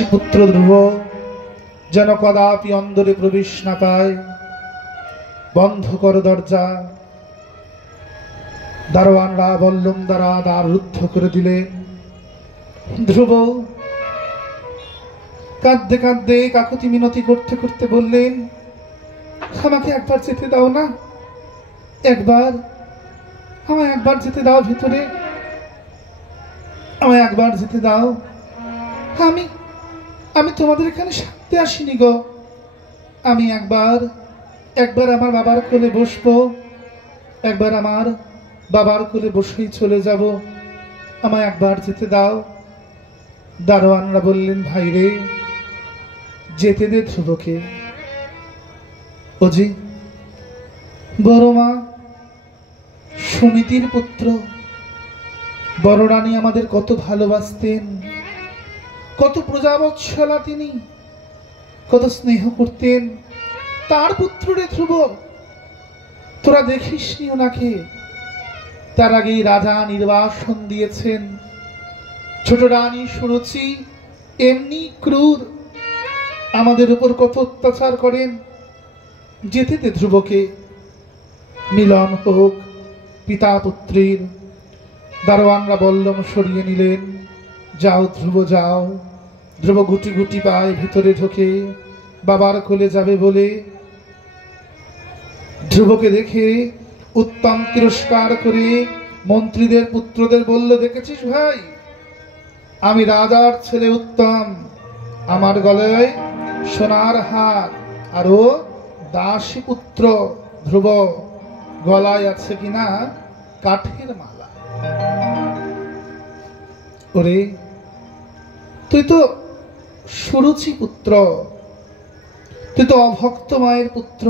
দাসীপুত্র ধ্রুব যেন কদাপি অন্দরে প্রবেশ না পায়। বন্ধ কর দরজা। দারোয়ানরা বল্লম দ্বারা দ্বার রুদ্ধ করে দিলেন। ধ্রুব কাঁদতে কাঁদতে কাকুতি মিনতি করতে করতে বললেন, আমাকে একবার যেতে দাও না, একবার আমায় একবার যেতে দাও ভিতরে, আমায় একবার যেতে দাও। আমি আমি তোমাদের এখানে শান্তি আসিনি গো। আমি একবার আমার বাবার কোলে বসবো, একবার আমার বাবার কোলে বসেই চলে যাব, আমায় একবার যেতে দাও। দারোয়ানরা বললেন, ভাই রে, যেতে দে ধ্রুবকে। ওজি বড় মা সুনীতির পুত্র, বড় রানী আমাদের কত ভালোবাসতেন, কত প্রজাবৎসলা তিনি, কত স্নেহ করতেন। তার পুত্র রে ধ্রুব, তোরা দেখিসনি ওনাকে? তার আগেই রাজা নির্বাসন দিয়েছেন। ছোট রানী সুরুচি এমনি ক্রূর, আমাদের উপর কত অত্যাচার করেন। যেতে দে ধ্রুবকে, মিলন হোক পিতা পুত্রীর। দারোয়ানরা বল্লম সরিয়ে নিলেন। যাও ধ্রুব যাও। ধ্রুব গুটি গুটি পায় ভিতরে ঢোকে, বাবার কোলে যাবে বলে। ধ্রুবকে দেখে উত্তম তিরস্কার করে মন্ত্রীদের পুত্রদের বলল, দেখেছিস ভাই, আমি রাজার ছেলে উত্তম, আমার গলায় সোনার হার, আর ও দাসী পুত্র ধ্রুব, গলায় আছে কিনা কাঠের মালা। ওরে, তুই তো সুরুচি পুত্র, তুই তো অভক্ত মায়ের পুত্র,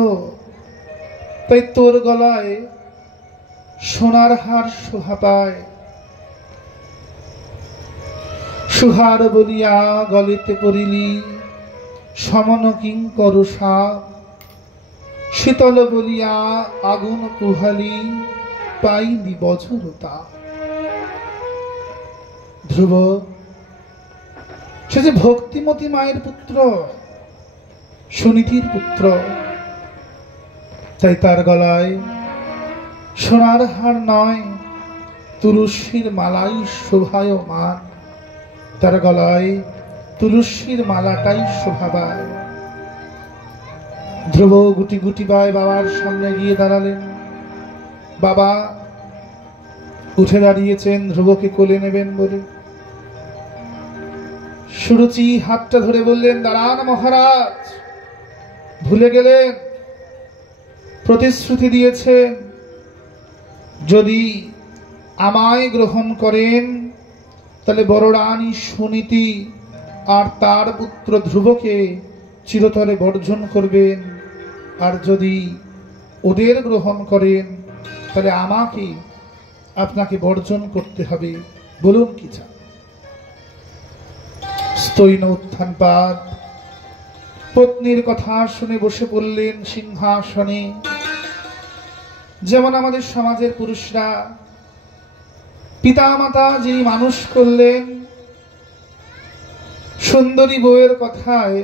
তাই তোর গলায় সোনার হার শোভা পায়। সুহার বলিয়া গলিতে পড়িলি, সমন কিঙ্কর সাপ, শীতল বলিয়া আগুন পুহালি, পাইলি বজ্রতা। ধ্রুব সে যে ভক্তিমতী মায়ের পুত্র, সুনীতির পুত্র, তাই তার গলায় সোনার হার নয়, তুলসীর মালাই শোভায়মান। তার গলায় তুলসীর মালাটাই শোভা পায়। ধ্রুব গুটি গুটি পায় বাবার সামনে গিয়ে দাঁড়ালেন। বাবা উঠে দাঁড়িয়েছেন ধ্রুবকে কোলে নেবেন বলে। সুরুচি হাতটা ধরে বললেন, দাঁড়ান মহারাজ, ভুলে গেলেন, প্রতিশ্রুতি দিয়েছেন যদি আমায় গ্রহণ করেন তাহলে বড় রানী সুনীতি আর তার পুত্র ধ্রুবকে চিরতরে বর্জন করবেন, আর যদি ওদের গ্রহণ করেন তাহলে আমাকে আপনাকে বর্জন করতে হবে। বলুন কি চান? স্তৈন উত্থানপাদ পত্নীর কথা শুনে বসে পড়লেন সিংহাসনে। যেমন আমাদের সমাজের পুরুষরা পিতামাতা যিনি মানুষ করলেন, সুন্দরী বউয়ের কথায়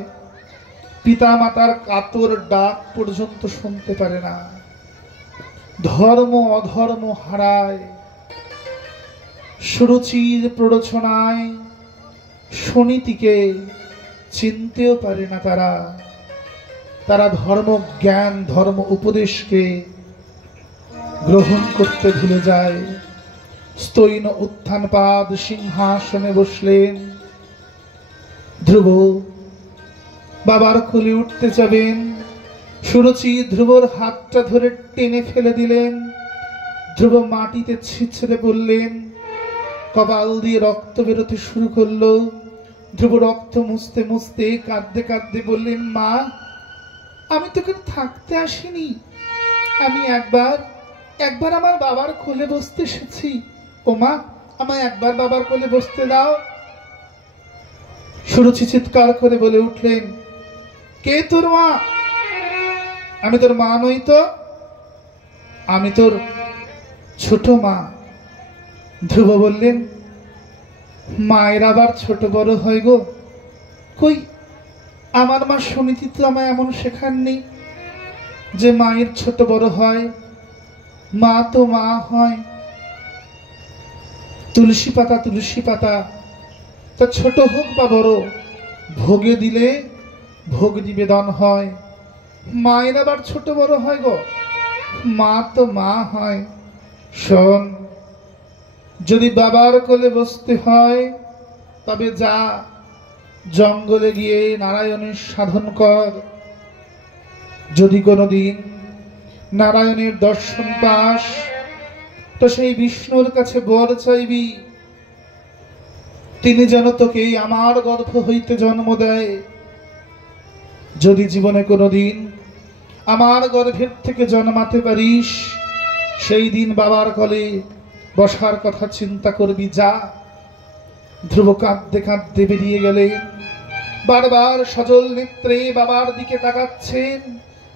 পিতামাতার কাতর ডাক পর্যন্ত শুনতে পারে না, ধর্ম অধর্ম হারায়। সুরুচির প্ররোচনায় সুনীতিকে চিনতেও পারে না তারা। তারা ধর্ম জ্ঞান, ধর্ম উপদেশকে গ্রহণ করতে ভুলে যায়। স্তৈন উত্থানপাদ সিংহাসনে বসলেন। ধ্রুব বাবার কোলে উঠতে যাবেন, সুরুচি ধ্রুবর হাতটা ধরে টেনে ফেলে দিলেন। ধ্রুব মাটিতে ছিছড়ে পড়লেন, কপাল দিয়ে রক্ত বেরোতে শুরু করলো। ধ্রুব রক্ত মুছতে মুছতে কাঁদতে কাঁদতে বললেন, মা, আমি তোকে থাকতে আসিনি, আমি একবার আমার বাবার কোলে বসতে এসেছি। ও মা, আমায় একবার বাবার কোলে বসতে দাও। সুরুচি চিৎকার করে বলে উঠলেন, কে তোর মা? আমি তোর মা নই তো, আমি তোর ছোট মা। ধ্রুব বললেন, মায়ের আবার ছোট বড় হয় গো? কই, আমার মা সুনীতি তো আমায় এমন শেখাননি যে মায়ের ছোট বড় হয়। মা তো মা হয়। তুলসী পাতা তুলসী পাতা, তা ছোট হোক বা বড়, ভোগে দিলে ভোগ নিবেদন হয়। মায়ের আবার ছোট বড় হয় গো, মা তো মা হয়। শোন, যদি বাবার কোলে বসতে হয় তবে যা, জঙ্গলে গিয়ে নারায়ণের সাধন কর। যদি কোনোদিন নারায়ণের দর্শন পাস তো সেই বিষ্ণুর কাছে বর চাইবি, তিনি যেন তোকে আমার গর্ভ হইতে জন্ম দেয়। যদি জীবনে কোনোদিন আমার গর্ভের থেকে জন্মাতে পারিস, সেই দিন বাবার কোলে বসার কথা চিন্তা করবি। যা। ধ্রুব কাঁদতে কাঁদতে বেরিয়ে গেলেন। বারবার সজল নেত্রে বাবার দিকে তাকাচ্ছেন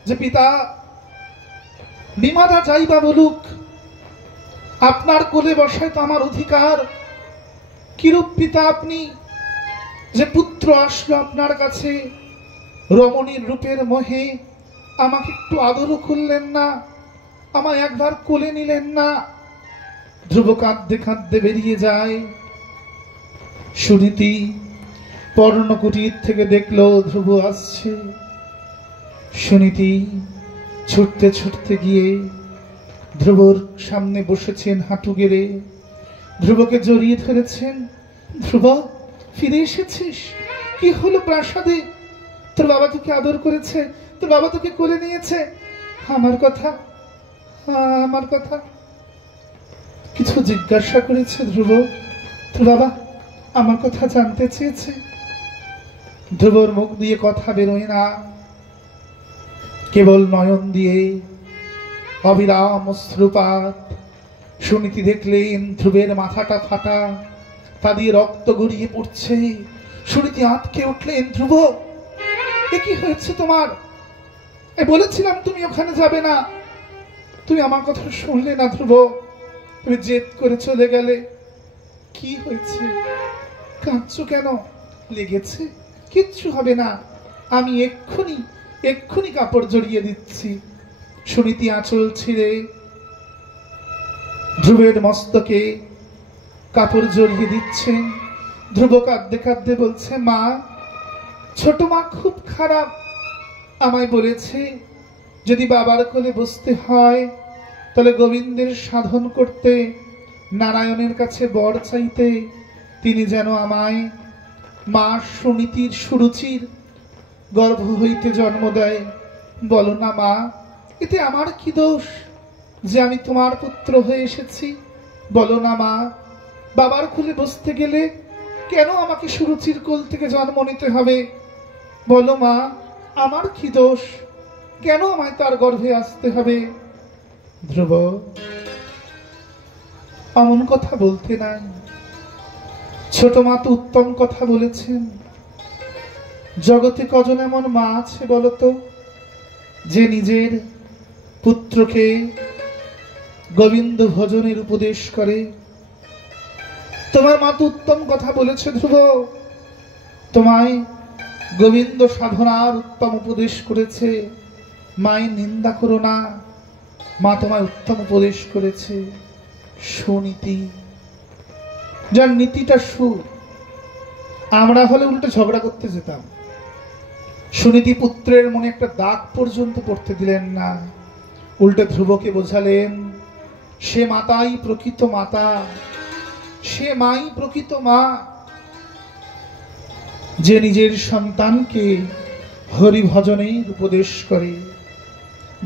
যে পিতা, বিমাতা যাইবা বলুক, আপনার কোলে বসায় তো আমার অধিকার। কিরূপ পিতা আপনি, যে পুত্র আসলো আপনার কাছে রমণীর রূপের মোহে, আমাকে একটু আদরও করলেন না, আমায় একবার কোলে নিলেন না। ধ্রুব কাঁদতে কাঁদতে বেরিয়ে যায়। সুনীতি পর্ণকুটির থেকে দেখলো ধ্রুব আসছে। সুনীতি ছুটতে ছুটতে গিয়ে ধ্রুবর সামনে বসেছেন হাঁটু গেড়ে, ধ্রুবকে জড়িয়ে ধরেছেন। ধ্রুব, ফিরে এসেছিস? কি হলো প্রাসাদে? তোর বাবা তোকে আদর করেছে, তোর বাবা তোকে কোলে নিয়েছে। আমার কথা, আমার কথা কিছু জিজ্ঞাসা করেছে ধ্রুব? তোর বাবা আমার কথা জানতে চেয়েছে। ধ্রুবর মুখ দিয়ে কথা বেরোয় না, কেবল নয়ন দিয়ে অবিরাম অশ্রুপাত। সুনীতি দেখলেন ধ্রুবের মাথাটা ফাটা, তা দিয়ে রক্ত গড়িয়ে পড়ছে। সুনীতি আটকে উঠলেন। ধ্রুব, এ কি হয়েছে তোমার? বলেছিলাম তুমি ওখানে যাবে না, তুমি আমার কথা শুনলে না ধ্রুব, তুমি জেদ করে চলে গেলে। কি হয়েছে? কাঁদছো কেন? লেগেছে? কিচ্ছু হবে না, আমি এক্ষুনি এক্ষুনি কাপড় জড়িয়ে দিচ্ছি। সুনীতি আঁচল ছিঁড়ে ধ্রুবের মস্তকে কাপড় জড়িয়ে দিচ্ছেন। ধ্রুব কাঁদতে কাঁদতে বলছে, মা, ছোট মা খুব খারাপ, আমায় বলেছে যদি বাবার কোলে বসতে হয় তাহলে গোবিন্দের সাধন করতে, নারায়ণের কাছে বর চাইতে, তিনি যেন আমায় মা সুনীতির সুরুচির গর্ভ হইতে জন্ম দেয়। বলো না মা, এতে আমার কি দোষ যে আমি তোমার পুত্র হয়ে এসেছি? বলো না মা, বাবার কোলে বসতে গেলে কেন আমাকে সুরুচির কোল থেকে জন্ম নিতে হবে? বলো মা, আমার কি দোষ, কেন আমায় তার গর্ভে আসতে হবে? ধ্রুব, এমন কথা বলতে নাই, ছোট মা তো উত্তম কথা বলেছেন। জগতে কজন এমন মা আছে বলতো, যে নিজের পুত্রকে গোবিন্দ ভজনের উপদেশ করে? তোমার মা তো উত্তম কথা বলেছে ধ্রুব, তোমায় গোবিন্দ সাধনার উত্তম উপদেশ করেছে। মায়ের নিন্দা করো না, মা তোমায় উত্তম উপদেশ করেছে। সুনীতি, যার নীতিটা সু, আমরা হলে উল্টে ঝগড়া করতে যেতাম। সুনীতি পুত্রের মনে একটা দাগ পর্যন্ত পড়তে দিলেন না, উল্টে ধ্রুবকে বোঝালেন সে মাতাই প্রকৃত মাতা, সে মাই প্রকৃত মা, যে নিজের সন্তানকে হরি ভজনের উপদেশ করে।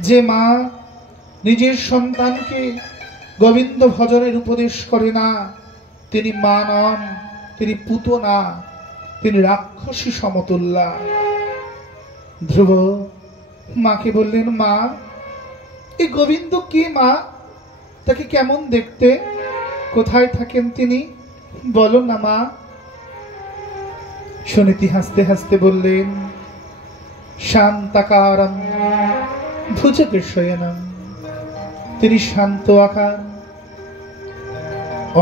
যে মা নিজের সন্তানকে গোবিন্দ ভজনের উপদেশ করে না, তিনি মা নন, তিনি পুতনা, তিনি রাক্ষসী সমতুল্যা। ধ্রুব মাকে বললেন, মা, এই গোবিন্দ কে মা? তাকে কেমন দেখতে? কোথায় থাকেন তিনি? বলো না মা। সুনীতি হাসতে হাসতে বললেন, শান্তাকারম ভুজগশয়নম, তিনি শান্ত আকার,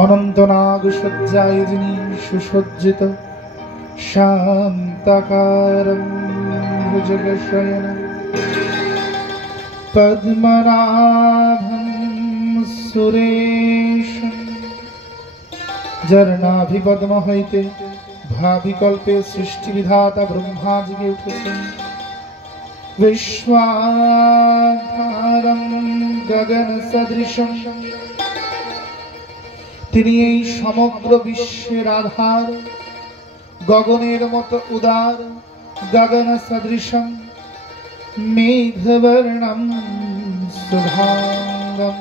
অনন্ত নাগ সজ্জায় যিনি সুসজ্জিত, शान्ताकारं भुजगशयनं पद्मनाभं सुरेशं जरनाभिपद्म हईते भाविकल्पे सृष्टि विधाता ब्रह्मा जगे उठेছেন विश्वाधारं गगन सदृशं তিনি এই সমগ্র বিশ্বের আধার গগনের মতো উদার গগন সদৃশম মেঘবর্ণম শুভাঙ্গম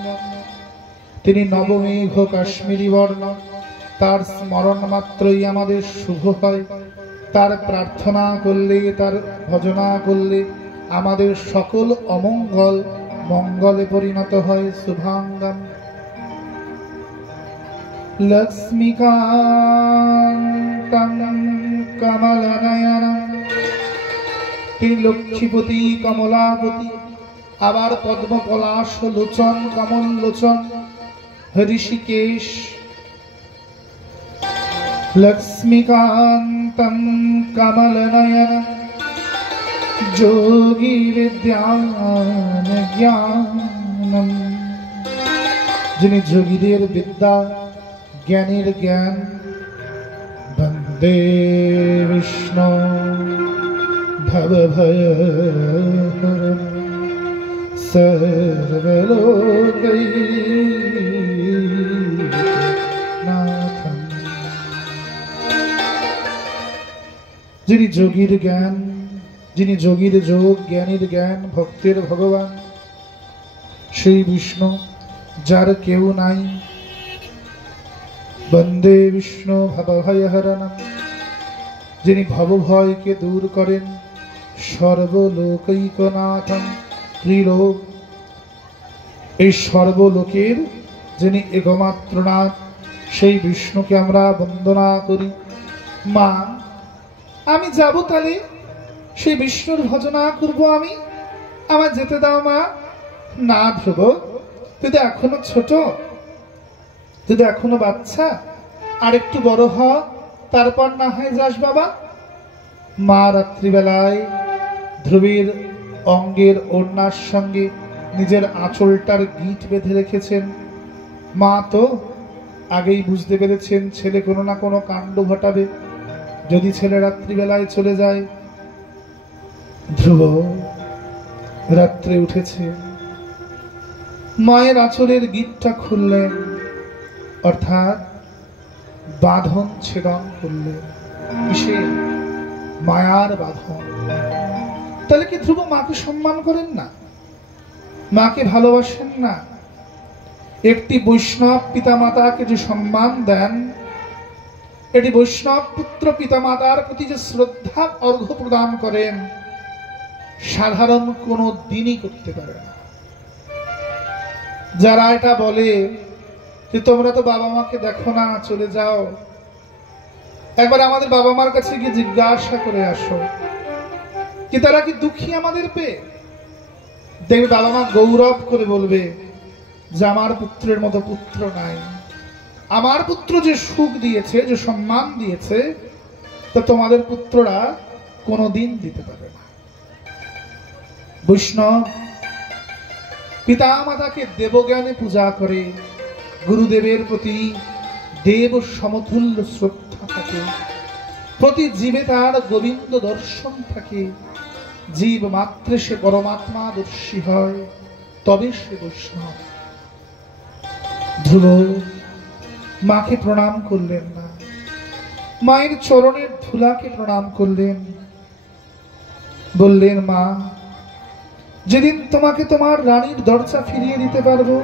তিনি নবমেঘ কাশ্মীরি বর্ণ তার স্মরণ মাত্রই আমাদের শুভ হয় তার প্রার্থনা করলে তার ভজনা করলে আমাদের সকল অমঙ্গল মঙ্গলে পরিণত হয় শুভাঙ্গম লক্ষ্মীকান্তং কমলনয়নম তিনি লক্ষ্মীপতি কমলাপতি আবার পদ্ম পলাশ লোচন কমল লোচন হৃষিকেশ লক্ষ্মীকান্তং কমলনয়নম যোগী বিদ্যান জ্ঞানম যিনি যোগীদের বিদ্যা জ্ঞানের জ্ঞান বন্দে বিষ্ণু ভবভয়হরণ সর্বলোকৈকনাথম যিনি যোগীর জ্ঞান যিনি যোগীর যোগ জ্ঞানীর জ্ঞান ভক্তের ভগবান সেই বিষ্ণু যার কেউ নাই বন্দে বিষ্ণু ভবভয়হরণম যিনি ভবভয়কে দূর করেন সর্বলোকৈকনাথম ত্রিলোক এই সর্বলোকের যিনি একমাত্র নাথ সেই বিষ্ণুকে আমরা বন্দনা করি মা আমি যাব তাহলে সেই বিষ্ণুর ভজনা করব আমি আমার যেতে দাও মা না ধ্রুব তুই তো এখনো ছোট তুই তো এখনো বাচ্চা আর একটু বড় হ তারপর না হয় যাস বাবা মা রাত্রিবেলায় ধ্রুবের অঙ্গের ওড়নার সঙ্গে নিজের আঁচলটার গিঁট বেঁধে রেখেছেন মা তো আগেই বুঝতে পেরেছেন ছেলে কোনো না কোনো কাণ্ড ঘটাবে যদি ছেলে রাত্রিবেলায় চলে যায় ধ্রুব রাত্রে উঠেছে মায়ের আঁচলের গিঁটটা খুললেন অর্থাৎ বাঁধন ছেদন করলেন কিসের মায়ার বাঁধন তাহলে কি ধ্রুব মাকে সম্মান করেন না মাকে ভালোবাসেন না একটি বৈষ্ণব পিতামাতাকে যে সম্মান দেন এটি বৈষ্ণব পুত্র পিতামাতার প্রতি যে শ্রদ্ধা অর্ঘ্য প্রদান করেন সাধারণ কোনো দিনই করতে পারে না যারা এটা বলে যে তোমরা তো বাবা মাকে দেখো না চলে যাও একবার আমাদের বাবা মার কাছে গিয়ে জিজ্ঞাসা করে আসো কি তারা কি দুঃখী আমাদের পেয়ে দেখবে বাবা মা গৌরব করে বলবে যে আমার পুত্রের মতো পুত্র নাই আমার পুত্র যে সুখ দিয়েছে যে সম্মান দিয়েছে তা তোমাদের পুত্ররা কোনোদিন দিতে পারে না বৈষ্ণব পিতা মাতাকে দেবজ্ঞানে পূজা করে গুরুদেবের প্রতি দেব সমতুল্য শ্রদ্ধা থাকে প্রতি জীবে তার গোবিন্দ দর্শন থাকে জীব মাত্রে সে পরমাত্মা দর্শী হয় তবে সে বৈষ্ণব ধ্রুব মাকে প্রণাম করলেন না মায়ের চরণের ধুলাকে প্রণাম করলেন বললেন মা যেদিন তোমাকে তোমার রানীর দরজা ফিরিয়ে দিতে পারবো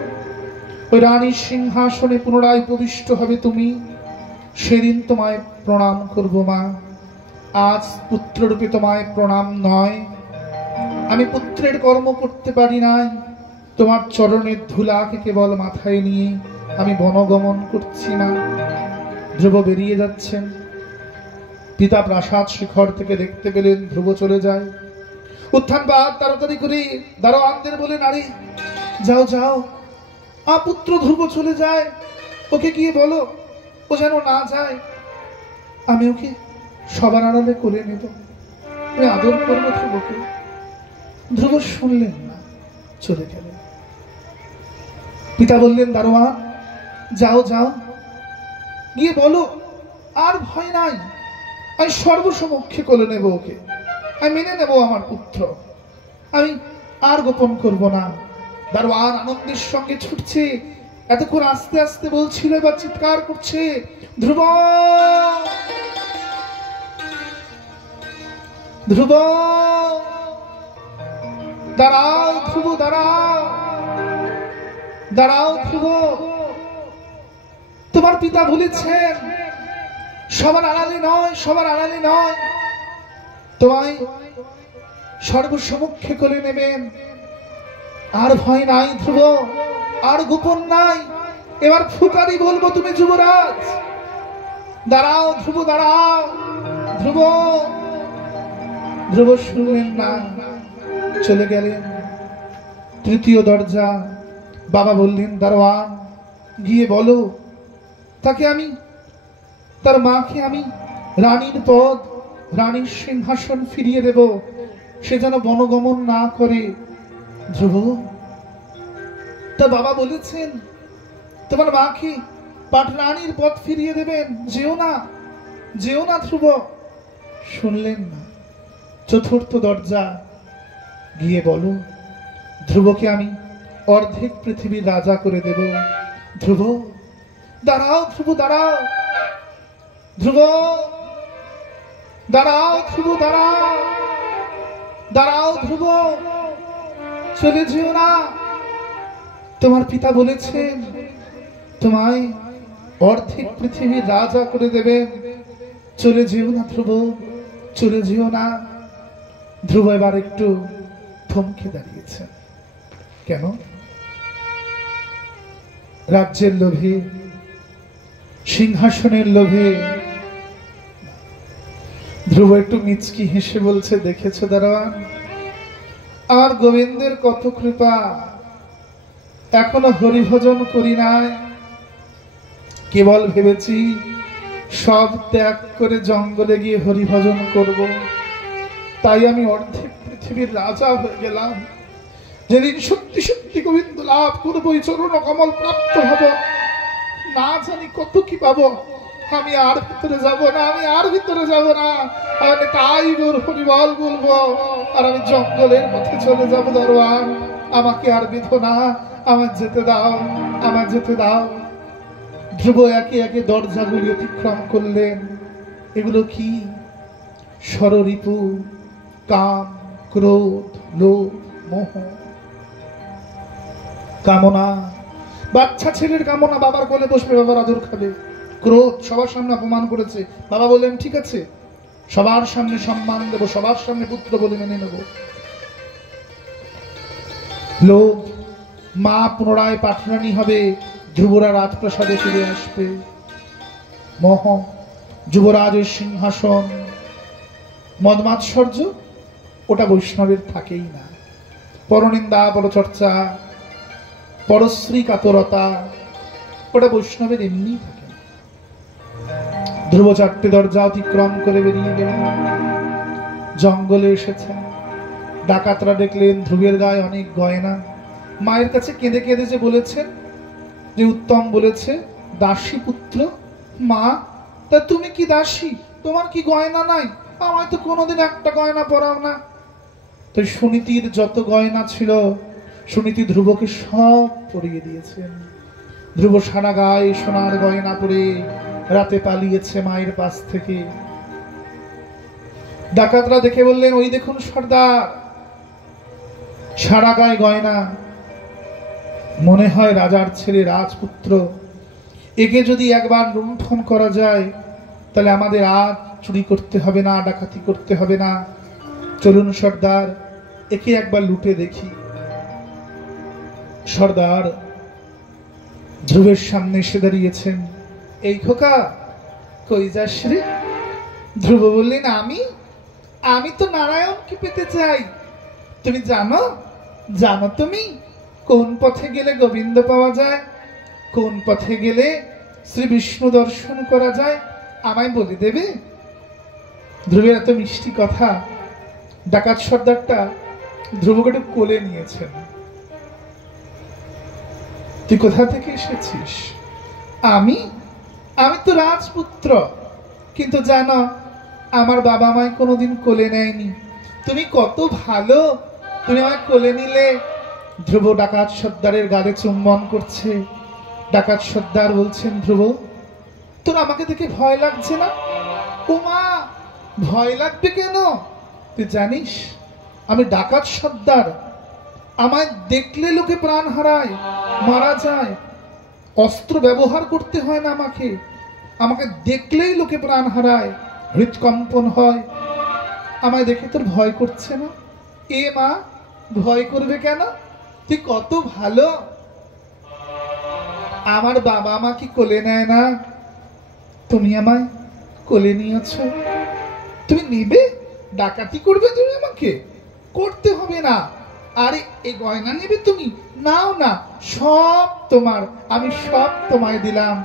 ওই রানীর সিংহাসনে পুনরায় উপবিষ্ট হবে তুমি সেদিন তোমায় প্রণাম করব মা আজ পুত্ররূপে তোমায় প্রণাম নয় আমি পুত্রের কর্ম করতে পারি নাই তোমার চরণের ধুলাকে কেবল মাথায় নিয়ে আমি বনগমন করছি মা ধ্রুব বেরিয়ে যাচ্ছেন পিতা প্রাসাদ শিখর থেকে দেখতে পেলেন ধ্রুব চলে যায় উত্থান বাদ তাড়াতাড়ি করে দারোয়ানদের বলেন আরে যাও যাও পুত্র ধ্রুব চলে যায় ওকে গিয়ে বলো ও যেন না যায় আমি ওকে সবার আড়ালে কোলে নেব, আমি আদর করবো ধ্রুবকে। ধ্রুব শুনলেন না, চলে গেলেন। পিতা বললেন, দারোয়ান যাও যাও, গিয়ে বলো আর ভয় নাই, আমি সর্বসমক্ষে কোলে নেব ওকে, আমি মেনে নেব আমার পুত্র, আমি আর গোপন করব না। দারোয়ান আনন্দের সঙ্গে ছুটছে, এতক্ষণ আস্তে আস্তে বলছিল, এবার চিৎকার করছে, ধ্রুব ধ্রুব দাঁড়াও, ধ্রুব দাঁড়াও, দাঁড়াও ধ্রুব, তোমার পিতা বলেছেন সবার আড়ালে নয়, সবার আড়ালে নয়, তোমায় সর্বসমক্ষে কোলে নেবেন, আর ভয় নাই ধ্রুব, আর গোপন নাই, এবার ফুকারি বলবো তুমি যুবরাজ। দাঁড়াও ধ্রুব দাঁড়াও, ধ্রুব। ধ্রুব শুনলেন না, চলে গেলেন। তৃতীয় দরজা, বাবা বললেন, দারোয়ান গিয়ে বলো তাকে, আমি তার মাকে আমি রানীর পদ, রানীর সিংহাসন ফিরিয়ে দেব, সে যেন বনগমন না করে। ধ্রুব, তা বাবা বলেছেন তোমার মাকে পাটরানীর পদ ফিরিয়ে দেবেন, যেও না, যেও না ধ্রুব। শুনলেন না। চতুর্থ দরজা, গিয়ে বলো ধ্রুবকে আমি অর্ধেক পৃথিবীর রাজা করে দেব। ধ্রুব দাঁড়াও, ধ্রুব দাঁড়াও, ধ্রুব দাঁড়াও, ধ্রুব দাঁড়াও, দাঁড়াও ধ্রুব, চলে যেও না, তোমার পিতা বলেছেন তোমায় অর্ধেক পৃথিবীর রাজা করে দেবেন, চলে যেও না ধ্রুব, চলে যেও না। ধ্রুব এবার একটু থমকে দাঁড়িয়েছে। কেন? রাজ্যের লোভে, সিংহাসনের লোভে। ধ্রুব একটু মিচকি হেসে বলছে, দেখেছো দারোয়ান, আমার গোবিন্দের কত কৃপা, এখনো হরিভজন করি নাই, কেবল ভেবেছি সব ত্যাগ করে জঙ্গলে গিয়ে হরিভজন করব, তাই আমি অর্ধেক পৃথিবীর রাজা হয়ে গেলাম। যেদিন সত্যি সত্যি গোবিন্দ লাভ করবো, চরণ কমল প্রাপ্ত হব, না জানি কত কি পাবো। আমি আর ভিতরে যাব না, আমি আর ভিতরে যাব না, আমি তাই গোর হরিবল বলবো, আর আমি জঙ্গলের পথে চলে যাব। দারোয়ান আমাকে আর বিধো না, আমার যেতে দাও, আমার যেতে দাও। ধ্রুব একে একে দরজাগুলি অতিক্রম করলেন। এগুলো কি? ষড়রিপু, কাম, ক্রোধ, লোভ, মোহ, কামনা। বাচ্চা ছেলের কামনা, বাবার কোলে বসবে, বাবার আদর খাবে। ক্রোধ, সবার সামনে অপমান করেছে, বাবা বললেন ঠিক আছে, সবার সামনে সম্মান দেব, সবার সামনে পুত্র বলে মেনে নেব। লোভ, মা পুনরায় পাটরানী হবে, ধ্রুবরা রাজপ্রাসাদে ফিরে আসবে। মোহ, যুবরাজের সিংহাসন। মদমাৎসর্য, ওটা বৈষ্ণবের থাকেই না। পরনিন্দা, পরচর্চা, পরশ্রী কাতরতা, ওটা বৈষ্ণবের এমনি থাকে। ধ্রুব চারটে দরজা অতিক্রম করে বেরিয়ে গেলেন, জঙ্গলে এসেছেন। ডাকাতরা দেখলেন ধ্রুবের গায়ে অনেক গয়না। মায়ের কাছে কেঁদে কেঁদে যে বলেছেন, যে উত্তম বলেছে দাসী পুত্র, মা তা তুমি কি দাসী, তোমার কি গয়না নাই? আমায় তো কোনোদিন একটা গয়না পরাও না। তো সুনীতির যত গয়না ছিল, সুনীতি ধ্রুবকে সব পরিয়ে দিয়েছেন। ধ্রুব সারা গায়ে সোনার গয়না পরে রাতে পালিয়েছে মায়ের পাশ থেকে। ডাকাতরা দেখে বললেন, ওই দেখুন সর্দার, সারা গায়ে গয়না, মনে হয় রাজার ছেলে, রাজপুত্র। একে যদি একবার লুণ্ঠন করা যায়, তাহলে আমাদের আর চুরি করতে হবে না, ডাকাতি করতে হবে না। চলুন সর্দার, একে একবার লুটে দেখি। সর্দার ধ্রুবের সামনে এসে দাঁড়িয়েছেন। এই খোকা, কই যাস রে? ধ্রুব বললেন, আমি তো নারায়ণকে পেতে চাই। তুমি জানো, জানো তুমি কোন পথে গেলে গোবিন্দ পাওয়া যায়, কোন পথে গেলে শ্রী বিষ্ণু দর্শন করা যায়, আমায় বলে দেবে? ধ্রুবের এত মিষ্টি কথা, ডাকাত সর্দারটা ধ্রুবকে একটু কোলে নিয়েছেন। তুই কোথা থেকে এসেছিস? আমি আমি তো রাজপুত্র, কিন্তু জানো আমার বাবা মায় কোনোদিন কোলে নেয়নি। তুমি কত ভালো, তুমি আমায় কোলে নিলে। ধ্রুব ডাকাত সর্দারের গালে চুম্বন করছে। ডাকাত সর্দার বলছেন, ধ্রুব তোর আমাকে দেখে ভয় লাগছে না? ও মা, ভয় লাগবে কেন? তুই জানিস আমি ডাকাত সর্দার, আমায় দেখলে লোকে প্রাণ হারায়, মারা যায়। অস্ত্র ব্যবহার করতে হয় না আমাকে, আমাকে দেখলেই লোকে প্রাণ হারায়, হৃদকম্পন হয়। আমায় দেখে তোর ভয় করছে না? এ মা, ভয় করবে কেন? তুই কত ভালো। আমার বাবা মা কি কোলে নেয় না? তুমি আমায় কোলে নিয়েছ, তুমি নিবে, ডাকাতি করবে তুমি আমাকে? করতে হবে না। আরে এই গয়না নেবে তুমি? নাও না, সব তোমার, আমি সব তোমায় দিলাম।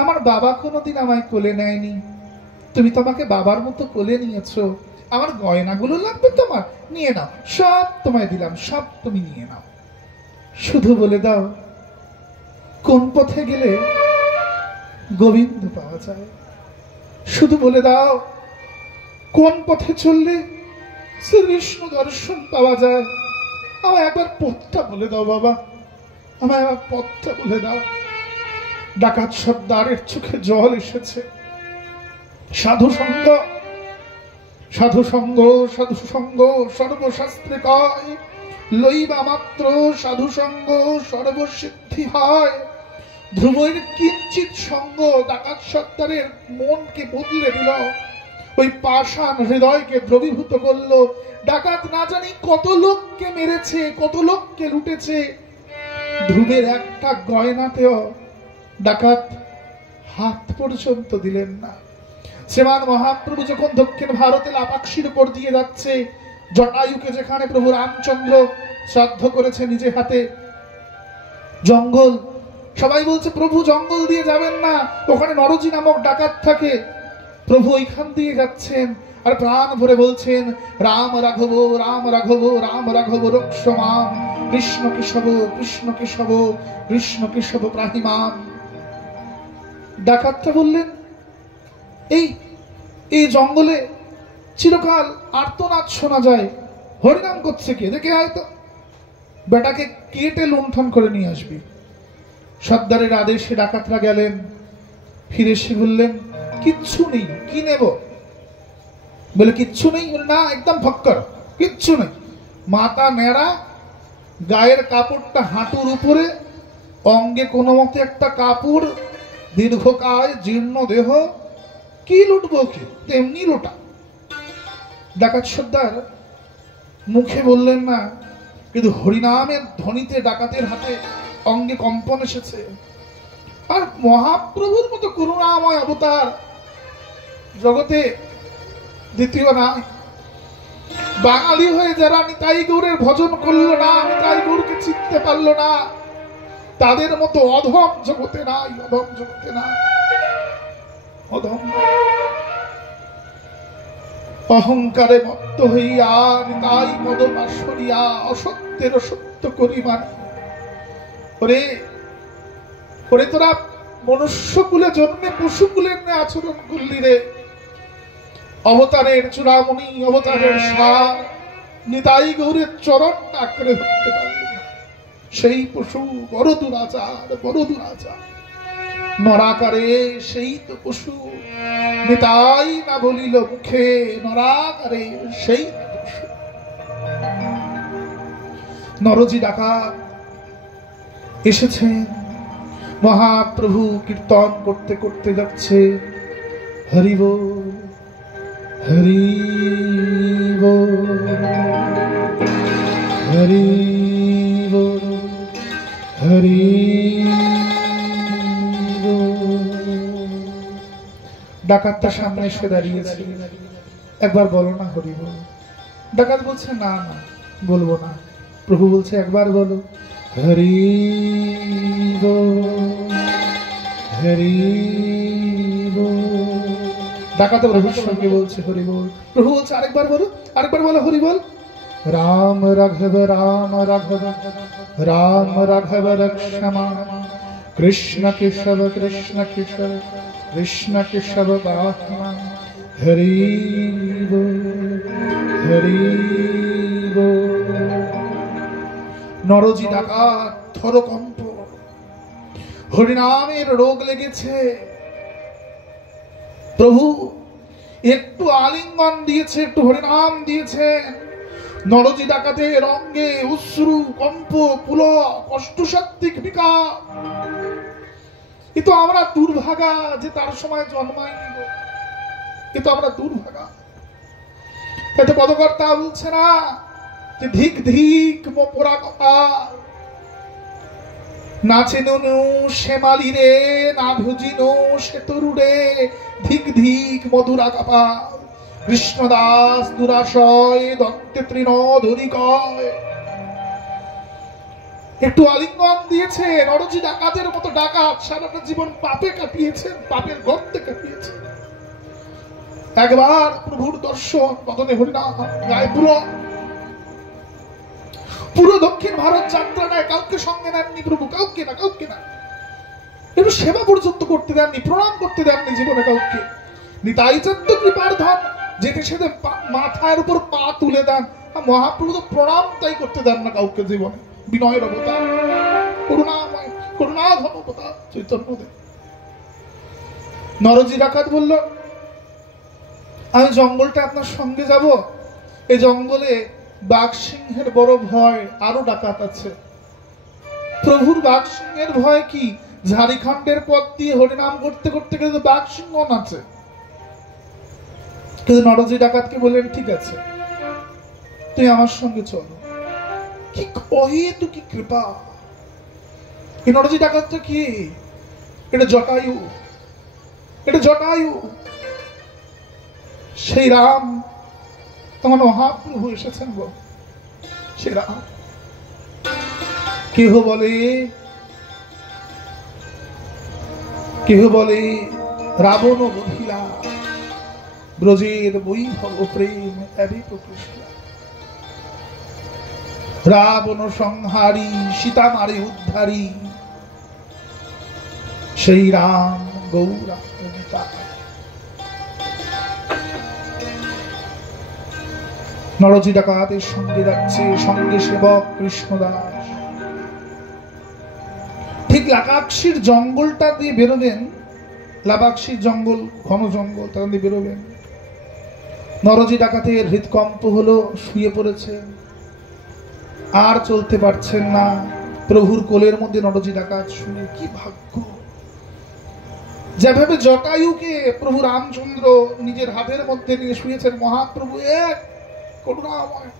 আমার বাবা কোনোদিন আমায় কোলে নেয়নি, তুমি তোমাকে বাবার মতো কোলে নিয়েছো। আমার গয়নাগুলো লাগবে তোমার, নিয়ে নাও, সব তোমায় দিলাম, সব তুমি নিয়ে নাও। শুধু বলে দাও কোন পথে গেলে গোবিন্দ পাওয়া যায়। শুধু বলে দাও কোন পথে চললে শ্রীকৃষ্ণ দর্শন পাওয়া যায়। আমায় একবার পথটা বলে দাও বাবা, আমায় একবার পথটা বলে দাও। ডাকাত সর্দারের চোখে জল এসেছে। সাধু সঙ্গ, সাধু সঙ্গ, সাধু সঙ্গ সর্বশাস্ত্রে কয়, লইবা মাত্র সাধু সঙ্গ সর্বসিদ্ধি হয়। ধ্রুবের কিঞ্চিত সঙ্গ ডাকাত সর্দারের মনকে বদলে দিল, ওই পাষাণ হৃদয়কে দ্রবীভূত করলো। ডাকাত না জানি কত লোককে মেরেছে, কত লোককে লুটেছে, ধ্রুবের একটা গয়নাতেও ডাকাত হাত পর্যন্ত দিলেন না। শ্রীমান মহাপ্রভু যখন দক্ষিণ ভারতে লাপাক্ষীর উপর দিয়ে যাচ্ছে, জটায়ুকে যেখানে প্রভু রামচন্দ্র শ্রাদ্ধ করেছে নিজে হাতে, জঙ্গল, সবাই বলছে প্রভু জঙ্গল দিয়ে যাবেন না, ওখানে নরজি নামক ডাকাত থাকে। প্রভু ওইখান দিয়ে যাচ্ছেন আর প্রাণ ভরে বলছেন, রাম রাঘব রাম রাঘব রাম রাঘব রক্ষমাম, কৃষ্ণ কেশব কৃষ্ণ কেশব কৃষ্ণ কেশব প্রাহিমাম। ডাকাতটা বললেন, এই এই জঙ্গলে চিরকাল আর্তনাদ শোনা যায়, হরিনাম করছে কে? দেখে হয়তো বেটাকে কেটে লুণ্ঠন করে নিয়ে আসবি। সর্দারের আদেশে ডাকাতরা গেলেন, ফিরে এসে বললেন, কিচ্ছু নেই, কি নেব? বলে কিচ্ছু নেই? না, একদম ফক্কর, কিচ্ছু নেই। মাথা নেড়া, গায়ের কাপড়টা হাঁটুর উপরে, অঙ্গে কোনো মতে একটা কাপড়, দীর্ঘকায় জীর্ণ দেহ, কি লুটবো কি? তেমনি লোটা। ডাকাত সর্দার মুখে বললেন না, কিন্তু হরিনামের ধ্বনিতে ডাকাতের হাতে অঙ্গে কম্পন এসেছে। আর মহাপ্রভুর মতো করুণাময় অবতার জগতে দ্বিতীয় নাই। বাঙালি হয়ে যারা নিতাই গৌরের ভজন করলো না, নিতাই গৌরকে চিনতে পারলো না, তাদের মতো অধম জগতে নাই, অধম জগতে নাই, অধম। অহংকারে মত্ত হইয়া নিতাই মদমাশরিয়া অসত্যের সত্য করি মানি। ওরে ওরে, তোরা মনুষ্যকুলে জন্মে পশুকুলের ন্যায় আচরণ করলি রে। অবতারের চূড়ামণি, অবতারের সার নিতাই গৌরের চরণ আঁকড়ে ধরতে পারলি না। সেই পশু বড় দুরাচার, বড় দুরাচার। নরাকারে সেই তো পশু, নিতাই না বলিল মুখে, নরাকারে সেই পশু। নরজি ডাকাত এসেছেন, মহাপ্রভু কীর্তন করতে করতে যাচ্ছে, হরি বল হরি বল হরি বল হরি। ডাকাতটা সামনে এসে দাঁড়িয়েছে, একবার বলো না হরি বল। ডাকাত বলছে, না না বলবো না। প্রভু বলছে, একবার বলো হরি বল হরি বল ডাকাতে প্রভুর সঙ্গে বলছে হরি বল। প্রভু বলছে আরেকবার বলো, আরেকবার বলো হরি বল। রাম রাঘব রাম রাঘব রাম রাঘব রক্ষমা কৃষ্ণ কেশব কৃষ্ণ কেশব কৃষ্ণ কেশব বাহমা হরি বল হরি বল। নরজি ডাকাত থরকম্প, হরিনামের রোগ লেগেছে। প্রভু একটু আলিঙ্গন দিয়েছে, একটু হরিনাম দিয়েছে, নরজি ডাকাতের অঙ্গে অশ্রু কম্প পুল কষ্টসাত্ত্বিক বিকার। এ তো আমরা দুর্ভাগা যে তার সময় জন্মায়নি গো, এ তো আমরা দুর্ভাগা। এতে পদকর্তা বলছে না যে ধিক ধিক মোপরা কপাল, নাচেনু শ্যামালি রে না ভুজিনু সে তরুড়ে ধিক ধিক মধুরা কপাল। কৃষ্ণদাস দুরাশয় দন্তে তৃণ ধরিকয়। একটু আলিঙ্গন দিয়েছে, নরজি ডাকাতের মতো ডাকাত সারাটা জীবন পাপে কাটিয়েছেন, পাপের গর্তে কাটিয়েছেন। একবার প্রভুর দর্শন বদনে হরিনাম গায়ে পুরো দক্ষিণ ভারত যাত্রা নেয়, কাউকে সঙ্গে নেননি প্রভু, কাউকে না কাউকে না। একটু সেবা পর্যন্ত করতে দেননি, প্রণাম করতে দেননি জীবনে কাউকে। নিতাই চন্দ্র কৃপার ধন, যেতে সেতে মাথার উপর পা তুলে দেন। মহাপ্রভু তো প্রণাম তাই করতে দেন না কাউকে জীবনে। বিনয়ের অবতার, করুণাময় করুণাধন অবতার চৈতন্যদেব। নরজি ডাকাত বলল আমি জঙ্গলটা আপনার সঙ্গে যাব। এই জঙ্গলে বাঘ সিংহের বড় ভয়, আরো ডাকাত আছে। প্রভুর বাঘ সিংহের ভয় কি? ঝাড়িখণ্ডের পথ দিয়ে হরিনাম করতে করতে কিন্তু বাঘ সিংহ আছে। কিন্তু নরজি ডাকাতকে বললেন ঠিক আছে তুই আমার সঙ্গে চলো। কি কহে তু কি কৃপা! এই নরজি ডাকাতটা কি? এটা জটায়ু, এটা জটায়ু। সেই রাম তোমার মহাপ্রভু এসেছেন গো, সে রাম। কেহ বলে কেহ বলে রাবণ বধিলা ব্রজের বৈভব প্রেম এবিত কৃষ্ণ। রাবণ সংহারী সীতা মারে উদ্ধারী সেই রাম গৌরাঙ্গিতা। নরজি ডাকাতের সঙ্গে যাচ্ছে, সঙ্গে সেবক কৃষ্ণদাস। ঠিক লাকাক্ষীর জঙ্গলটা দিয়ে বেরোবেন, লাকাক্ষীর জঙ্গল ঘন জঙ্গল, তার দিয়ে বেরোবেন। নরজি ডাকাতের হৃদকম্প হলো, শুয়ে পড়েছে, আর চলতে পারছেন না। প্রভুর কোলের মধ্যে নরজি ডাকাত শুনে কি ভাগ্য! যেভাবে জটায়ুকে প্রভু রামচন্দ্র নিজের হাতের মধ্যে নিয়ে শুয়েছেন, মহাপ্রভু এক করুণাময়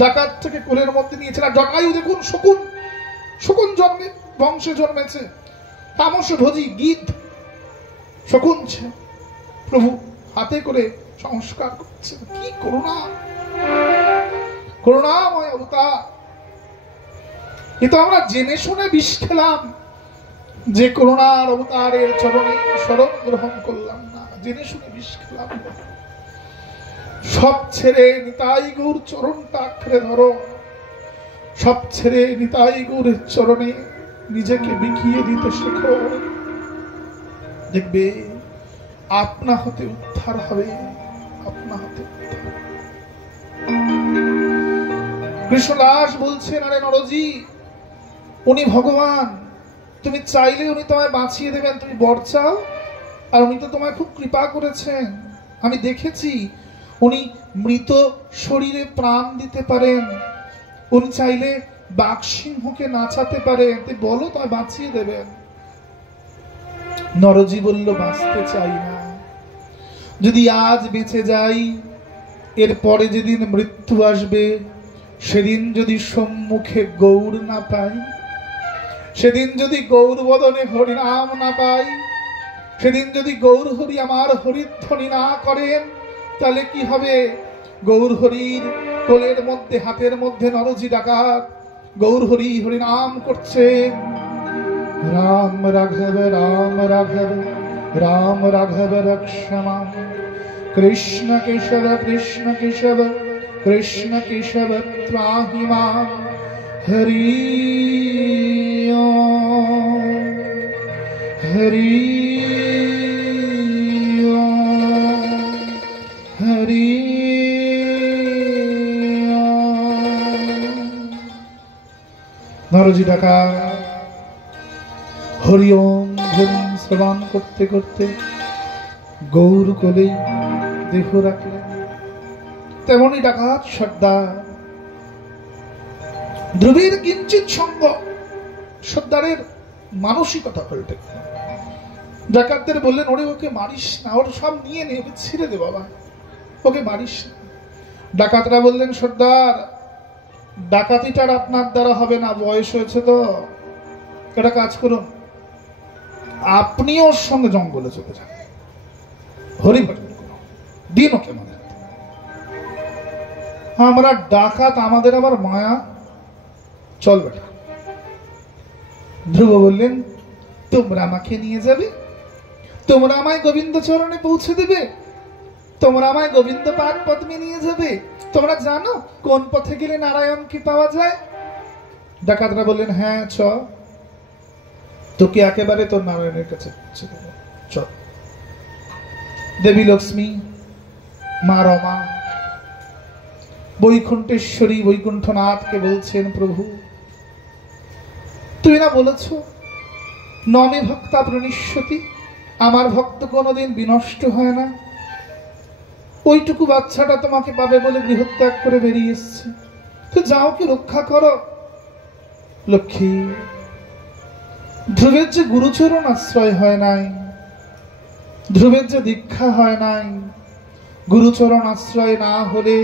ডাকাত থেকে কোলের মধ্যে নিয়েছেন। আর জটায়ু দেখুন শকুন, শকুন জন্মে বংশে জন্মেছে, তামস ভোজি গীত শকুন ছে। প্রভু হাতে করে সংস্কার করছেন। কি করুণা, করুণাময় অবতার। এ তো আমরা জেনে শুনে বিষ খেলাম, যে করুণার অবতারের চরণে শরণ গ্রহণ করলাম না, জেনে শুনে বিষ খেলাম। সব ছেড়ে নিতাই গৌর চরণটা আঁকড়ে ধরো, সব ছেড়ে নিতাই গৌরের চরণে নিজেকে বিকিয়ে দিতে শেখো। দেখবে আপনা হতে উদ্ধার হবে, আপনা হতে উদ্ধার। কৃষ্ণদাস বলছেন আরে নরজি, উনি ভগবান, তুমি চাইলে উনি তোমায় বাঁচিয়ে দেবেন। তুমি বর চাও, আর উনি তো তোমায় খুব কৃপা করেছেন। আমি দেখেছি উনি মৃত শরীরে প্রাণ দিতে পারেন। উনি চাইলে বাঘ সিংহকে নাচাতে পারেন। তুই বলো, তোমায় বাঁচিয়ে দেবেন। নরজি বলল বাঁচতে চাই না। যদি আজ বেঁচে যাই, এরপরে যেদিন মৃত্যু আসবে, সেদিন যদি সম্মুখে গৌর না পাই, সেদিন যদি গৌর বদনে হরিনাম না পাই, সেদিন যদি গৌর হরি আমার হরিধ্বনি না করেন, তাহলে কি হবে? গৌর হরির কোলের মধ্যে, হাতের মধ্যে নরজি ডাকাত গৌর হরি হরিনাম করছে। রাম রাঘব राम राघव रक्षमा कृष्ण केशव कृष्ण केशव त्राहि मां हरि ओम हरि ओम हरि ओम। नरजी डाका हरि ओम हरि শ্রবণ করতে করতে গৌর কোলে দেহ রাখলেন। তেমনি ডাকাত সর্দার ধ্রুবের কিঞ্চিত সঙ্গ সর্দারের মানসিকতা পাল্টে ডাকাতদের বললেন, ওরে ওকে মারিস না, ওর সব নিয়ে নে, ছিঁড়ে দে বাবা, ওকে মারিস না। ডাকাতরা বললেন, সর্দার ডাকাতিটার আপনার দ্বারা হবে না, বয়স হয়েছে তো, একটা কাজ করুন, আপনি ওর সঙ্গে জঙ্গলে চলে যান, হরিভজন করুন, দিন ওকে মনে। আমরা ডাকাত, আমাদের আবার মায়া, চল বেটা। ধ্রুব বললেন, তোমরা আমাকে নিয়ে যাবে, তোমরা আমায় গোবিন্দ চরণে পৌঁছে দেবে, তোমরা আমায় গোবিন্দ পাদ পদ্মে নিয়ে যাবে, তোমরা জানো কোন পথে গেলে নারায়ণকে পাওয়া যায়? ডাকাতরা বললেন, হ্যাঁ চ, তোকে একেবারে তোর নারায়ণের কাছে পৌঁছে দেব, চল। দেবী লক্ষ্মী, মা রমা, বৈকুণ্ঠেশ্বরী বৈকুণ্ঠনাথকে বলছেন, প্রভু তুমি না বলেছ নমে ভক্তা প্রণিষ্যতি, আমার ভক্ত কোনোদিন বিনষ্ট হয় না, ওইটুকু বাচ্চাটা তোমাকে পাবে বলে গৃহত্যাগ করে বেরিয়ে এসছে, তো যাও কি রক্ষা করো। লক্ষ্মী, ধ্রুবের যে গুরুচরণ আশ্রয় হয় নাই, ধ্রুবের যে দীক্ষা হয় নাই, গুরুচরণ আশ্রয় না হলে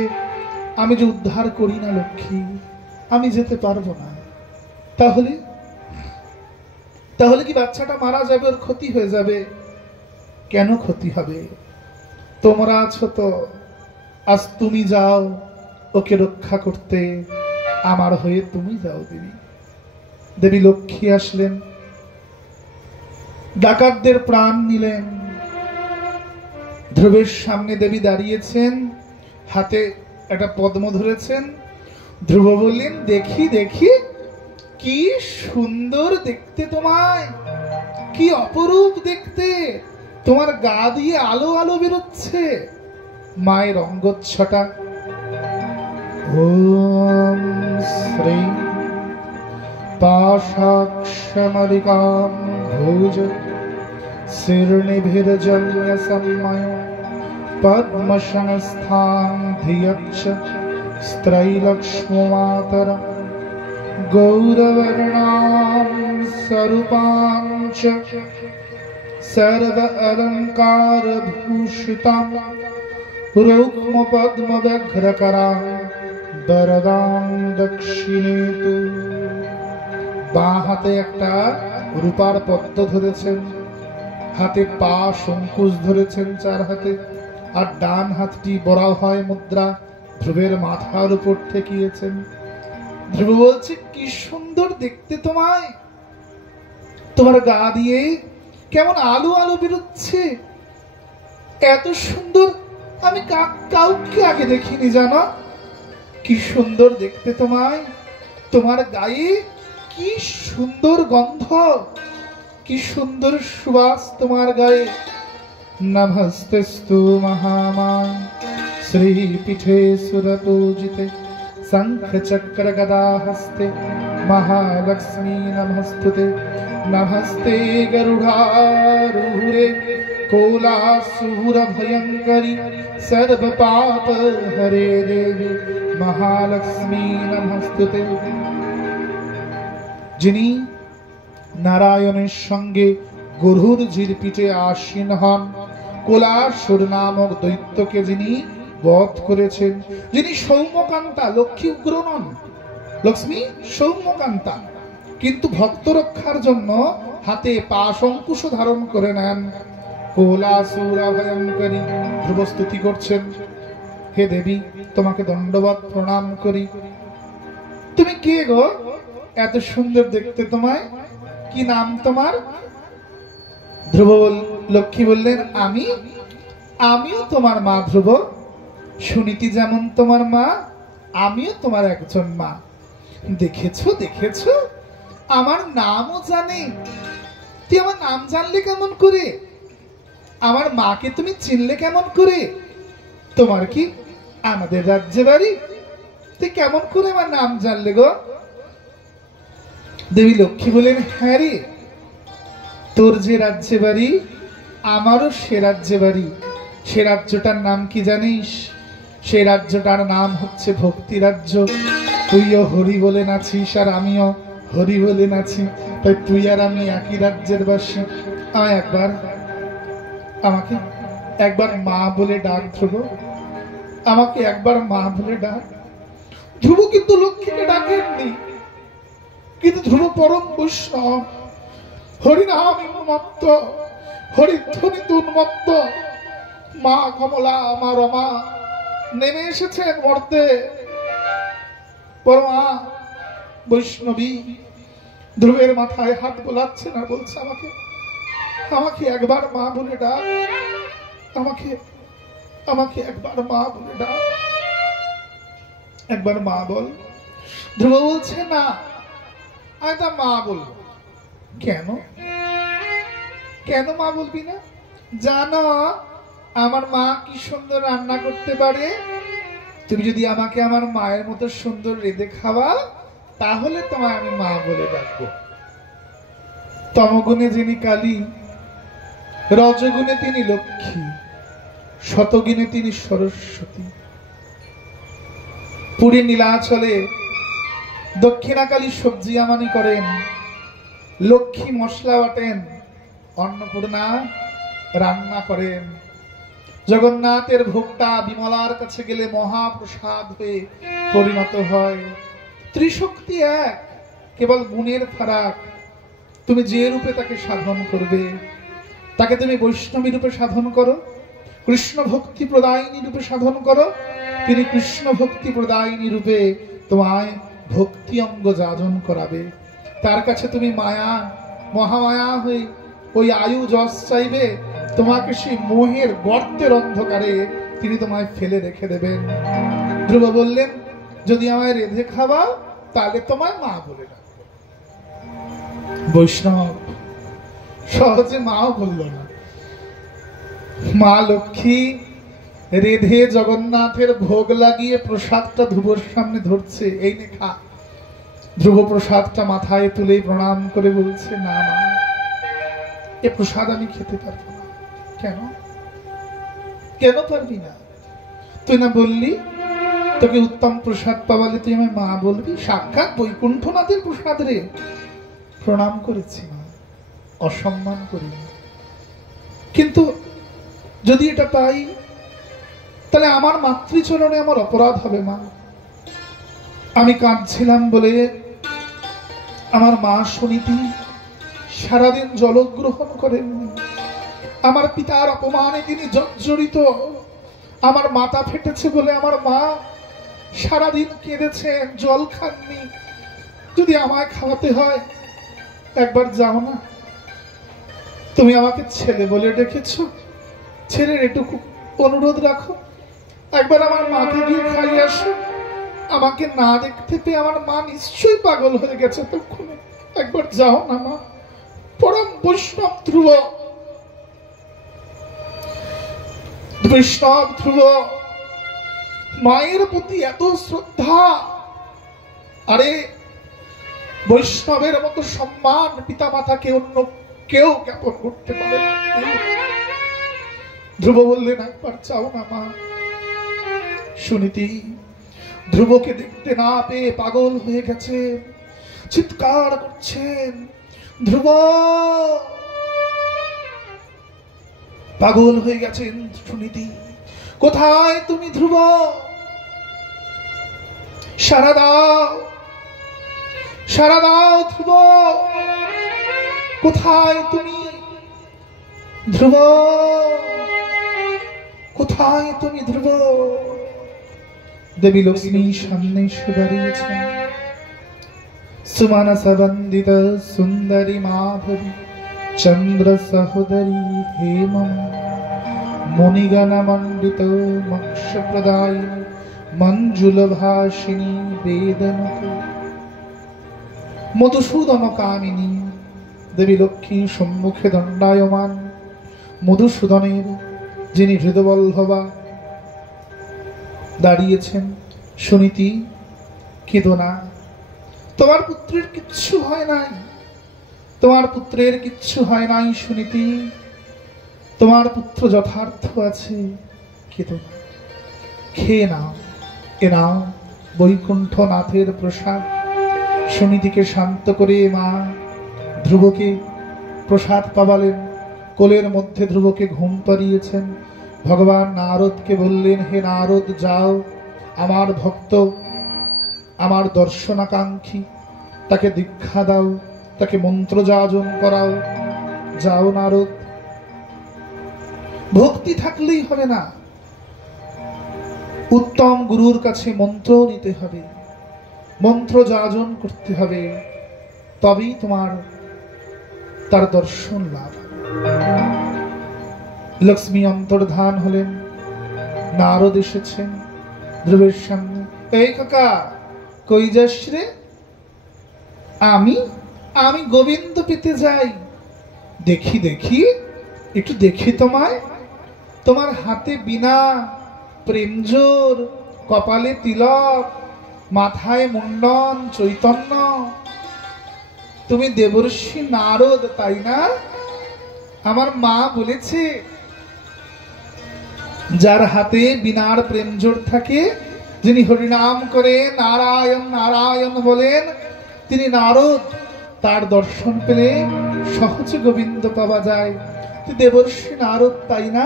আমি যে উদ্ধার করি না লক্ষ্মী, আমি যেতে পারবো না। তাহলে তাহলে কি বাচ্চাটা মারা যাবে, ওর ক্ষতি হয়ে যাবে? কেন ক্ষতি হবে? তোমরা আছো তো, আজ তুমি যাও ওকে রক্ষা করতে, আমার হয়ে তুমি যাও দেবী। দেবী লক্ষ্মী আসলেন, ডাকাতদের প্রাণ নিলেন। ধ্রুবের সামনে দেবী দাঁড়িয়েছেন, হাতে একটা পদ্ম ধরেছেন। ধ্রুব বললেন, দেখি দেখি, কি সুন্দর দেখতে তোমায়, কি অপরূপ দেখতে, তোমার গা দিয়ে আলো আলো বেরোচ্ছে। মায়ের অঙ্গচ্ছটা। ওম শ্রী পাশাক্ষমলিকাম ভুজ শিরনিভির্জন্য সম্ময় পদ্মসংস্থান ধিয়চ্ছ স্ত্রৈলক্ষ্মো মাতর গৌরবর্ণাম স্বরূপাং চ सर्व अलंकार भूषितां रुक्म पद्म व्यघ्रकरां वरदां दक्षिणेतु। বাঁ হাতে একটা রূপার পদ্ম ধরেছেন, হাতে পাশ অঙ্কুশ ধরেছেন চার হাতে, আর ডান হাতটি বরাহয় মুদ্রা ধ্রুবের মাথার উপর ঠেকিয়েছেন। ধ্রুব বলছে, কি সুন্দর দেখতে তোমায়, তোমার গা দিয়ে কেমন আলো আলো বেরোচ্ছে, এত সুন্দর আমি কাউকে আগে দেখিনি জানো। কি সুন্দর দেখতে তোমায়, তোমার গায়ে কি সুন্দর গন্ধ, কি সুন্দর সুবাস তোমার গায়ে। নমস্তেস্তু মহামায় শ্রীপীঠে সুরপূজিতে শঙ্খ চক্র গদা হস্তে महालक्ष्मी नमस्तुते। नमस्ते गरुडारूढे कोलासुर भयंकरी सर्व पाप हरे देवी महालक्ष्मी नमस्तुते। যিনি নারায়ণের সঙ্গে গরুর ঝিরপিটে আসীন হন, কোলাসুর নামক দৈত্যকে যিনি বধ করেছেন, যিনি সৌম্যকান্তা, লক্ষ্মী উগ্র নন, লক্ষ্মী সৌম্যকান্তা, কিন্তু ভক্ত রক্ষার জন্য হাতে পাশ অঙ্কুশ ধারণ করে নেন। কোলাসুর ভয়ঙ্করী ধ্রুব স্তুতি করছেন, হে দেবী তোমাকে দণ্ডবত প্রণাম করি। তুমি কে গো, এত সুন্দর দেখতে তোমায়, কি নাম তোমার? ধ্রুব লক্ষ্মী বললেন, আমিও তোমার মা ধ্রুব। সুনীতি যেমন তোমার মা, আমিও তোমার একজন মা। দেখেছো দেখেছো, আমার নামও জানে। তুই আমার নাম জানলে কেমন করে? আমার মাকে তুমি চিনলে কেমন করে? তোমার কি আমাদের রাজ্যে বাড়ি? তুই কেমন করে আমার নাম জানলে গো? দেবী লক্ষ্মী বলেন, হ্যাঁ রে, তোর যে রাজ্যে বাড়ি আমারও সে রাজ্যে বাড়ি। সে রাজ্যটার নাম কি জানিস? সে রাজ্যটার নাম হচ্ছে ভক্তি রাজ্য। তুইও হরি বলে নাচিস আর আমিও হরি বলে নাচি, তাই তুই আর আমি একই রাজ্যের বাসী। আমাকে একবার মা বলে ডাক ধ্রুব, আমাকে একবার মা বলে ডাক। ধ্রুব কিন্তু লক্ষ্মীকে ডাকেননি, কিন্তু ধ্রুব পরম বৈষ্ণব, হরিনাম উন্মত্ত, হরিধ্বনিতে উন্মত্ত। মা কমলা, মা রমা নেমে এসেছেন মর্তে। পরমা বৈষ্ণবী ধ্রুবের মাথায় হাত বোলাচ্ছেন আর বলছে, আমাকে একবার মা বলে ডাক, আমাকে একবার মা বলে ডাক, একবার মা বল। ধ্রুব বলছে, না, আমি তা মা বলবো। কেন মা বলবি না? জানো আমার মা কি সুন্দর রান্না করতে পারে। তুমি যদি আমাকে আমার মায়ের মতো সুন্দর রেঁধে খাওয়া, তাহলে তোমায় আমি মা বলে ডাকবো। তমগুণে যিনি কালী, রজগুণে তিনি লক্ষ্মী, শতগুণে তিনি সরস্বতী। পুরী নীলাচলে দক্ষিণাকালী সবজি আমানি করেন, লক্ষ্মী মশলা বাটেন, অন্নপূর্ণা রান্না করেন। জগন্নাথের ভোগটা বিমলার কাছে গেলে মহাপ্রসাদ হয়ে পরিণত হয়। ত্রিশক্তি এক, কেবল গুণের ফারাক। তুমি যে রূপে তাকে সাধন করবে, তাকে তুমি বৈষ্ণবী রূপে সাধন করো, কৃষ্ণ ভক্তি প্রদায়িনী রূপে সাধন করো, তিনি কৃষ্ণ ভক্তি প্রদায়িনী রূপে তোমায় ভক্তি অঙ্গ যাজন করাবে। তার কাছে তুমি মায়া, মহামায়া হয়ে ওই আয়ু যশ চাইবে, তোমাকে সেই মোহের গর্তের অন্ধকারে তিনি তোমায় ফেলে রেখে দেবেন। ধ্রুব বললেন, যদি আমায় রেঁধে খাওয়া, তাহলে তোমায় মা বলে ডাকবো। বৈষ্ণব সহজে মাও বলল না। মা লক্ষ্মী রেঁধে জগন্নাথের ভোগ লাগিয়ে প্রসাদটা ধ্রুবর সামনে ধরছে, এই নে খা। ধ্রুব প্রসাদটা মাথায় তুলে প্রণাম করে বলছে, না মা, এ প্রসাদ আমি খেতে পারবো না। কেন পারবি না? তুই না বললি তোকে উত্তম প্রসাদ পাওয়ালে তুই আমায় মা বলবি? সাক্ষাৎ বৈকুণ্ঠনাথের প্রসাদ রে। প্রণাম করেছি মা, অসম্মান করিনি, কিন্তু যদি এটা পাই তাহলে আমার মাতৃচরণে আমার অপরাধ হবে মা। আমি কাঁদছিলাম বলে আমার মা সুনীতি সারাদিন জলগ্রহণ করেননি। আমার পিতার অপমানে তিনি জর্জরিত। আমার মাথা ফেটেছে বলে আমার মা সারাদিন কেঁদেছেন, জল খাননি। যদি আমায় খাওয়াতে হয়, একবার যাও না। তুমি আমাকে ছেলে বলে ডেকেছ, ছেলের এটুকু অনুরোধ রাখো, একবার আমার মাকে গিয়ে খাইয়ে আসো। আমাকে না দেখতে পেয়ে আমার মা নিশ্চয়ই পাগল হয়ে গেছে তক্ষণে। একবার যাও না মা। পরম বৈষ্ণব ধ্রুব, বৈষ্ণব ধ্রুব, মায়ের প্রতি এত শ্রদ্ধা। আরে বৈষ্ণবের মতো সম্মান পিতা মাতাকে অন্য কেউ জ্ঞাপন করতে পারে না। ধ্রুব বললেন, একবার চাও না মা। সুনীতি ধ্রুবকে দেখতে না পেয়ে পাগল হয়ে গেছে, চিৎকার করছেন, ধ্রুব! পাগল হয়ে গেছেন সুনীতি। কোথায় তুমি ধ্রুব? সাড়া দাও, সাড়া দাও ধ্রুব! কোথায় তুমি ধ্রুব? কোথায় তুমি ধ্রুব? দেবী লক্ষ্মী সামনে এসে দাঁড়িয়েছেন। সুমানসা বন্দিত সুন্দরী মাধবী চন্দ্র সহোদরী হেমম মুনিগণমণ্ডিত মোক্ষ প্রদায় মঞ্জুল ভাসিনী বেদনত মধুসূদন কামিনী দেবী লক্ষ্মী সম্মুখে দণ্ডায়মান। মধুসূদনের যিনি হৃদবল্লভা দাঁড়িয়েছেন, সুনীতি কেঁদো না, তোমার পুত্রের কিচ্ছু হয় নাই, তোমার পুত্রের কিচ্ছু হয় নাই সুনীতি, তোমার পুত্র যথার্থ আছে, কেঁদো না, খেয়ে নাও, এ নাও বৈকুণ্ঠনাথের প্রসাদ। সুনীতিকে শান্ত করে মা ধ্রুবকে প্রসাদ পাবালেন, কোলের মধ্যে ধ্রুবকে ঘুম পাড়িয়েছেন। ভগবান নারদকে বললেন, হে নারদ যাও, আমার ভক্ত, আমার দর্শনাকাঙ্ক্ষী, তাকে দীক্ষা দাও, তাকে মন্ত্র যাজন করাও। যাও নারদ। ভক্তি থাকলেই হবে না, উত্তম গুরুর কাছে মন্ত্র নিতে হবে, মন্ত্র যাজন করতে হবে, তবেই তোমার তার দর্শন লাভ। লক্ষ্মী অন্তর্ধান হলেন, নারদ এসেছেন ধ্রুবের সামনে। এই কাকা, কই যাস রে? আমি আমি গোবিন্দ পেতে যাই। দেখি দেখি, একটু দেখি তোমায়। তোমার হাতে বীণা, প্রেমজোর, কপালে তিলক, মাথায় মুন্ডন, চৈতন্য। তুমি দেবর্ষি নারদ, তাই না? আমার মা বলেছে, যার হাতে বীণার প্রেমজোর থাকে, যিনি হরিনাম করে নারায়ণ নারায়ণ বলেন, তিনি নারদ। তার দর্শন পেলে সহজে গোবিন্দ পাওয়া যায়। দেবর্ষি নারদ, তাই না?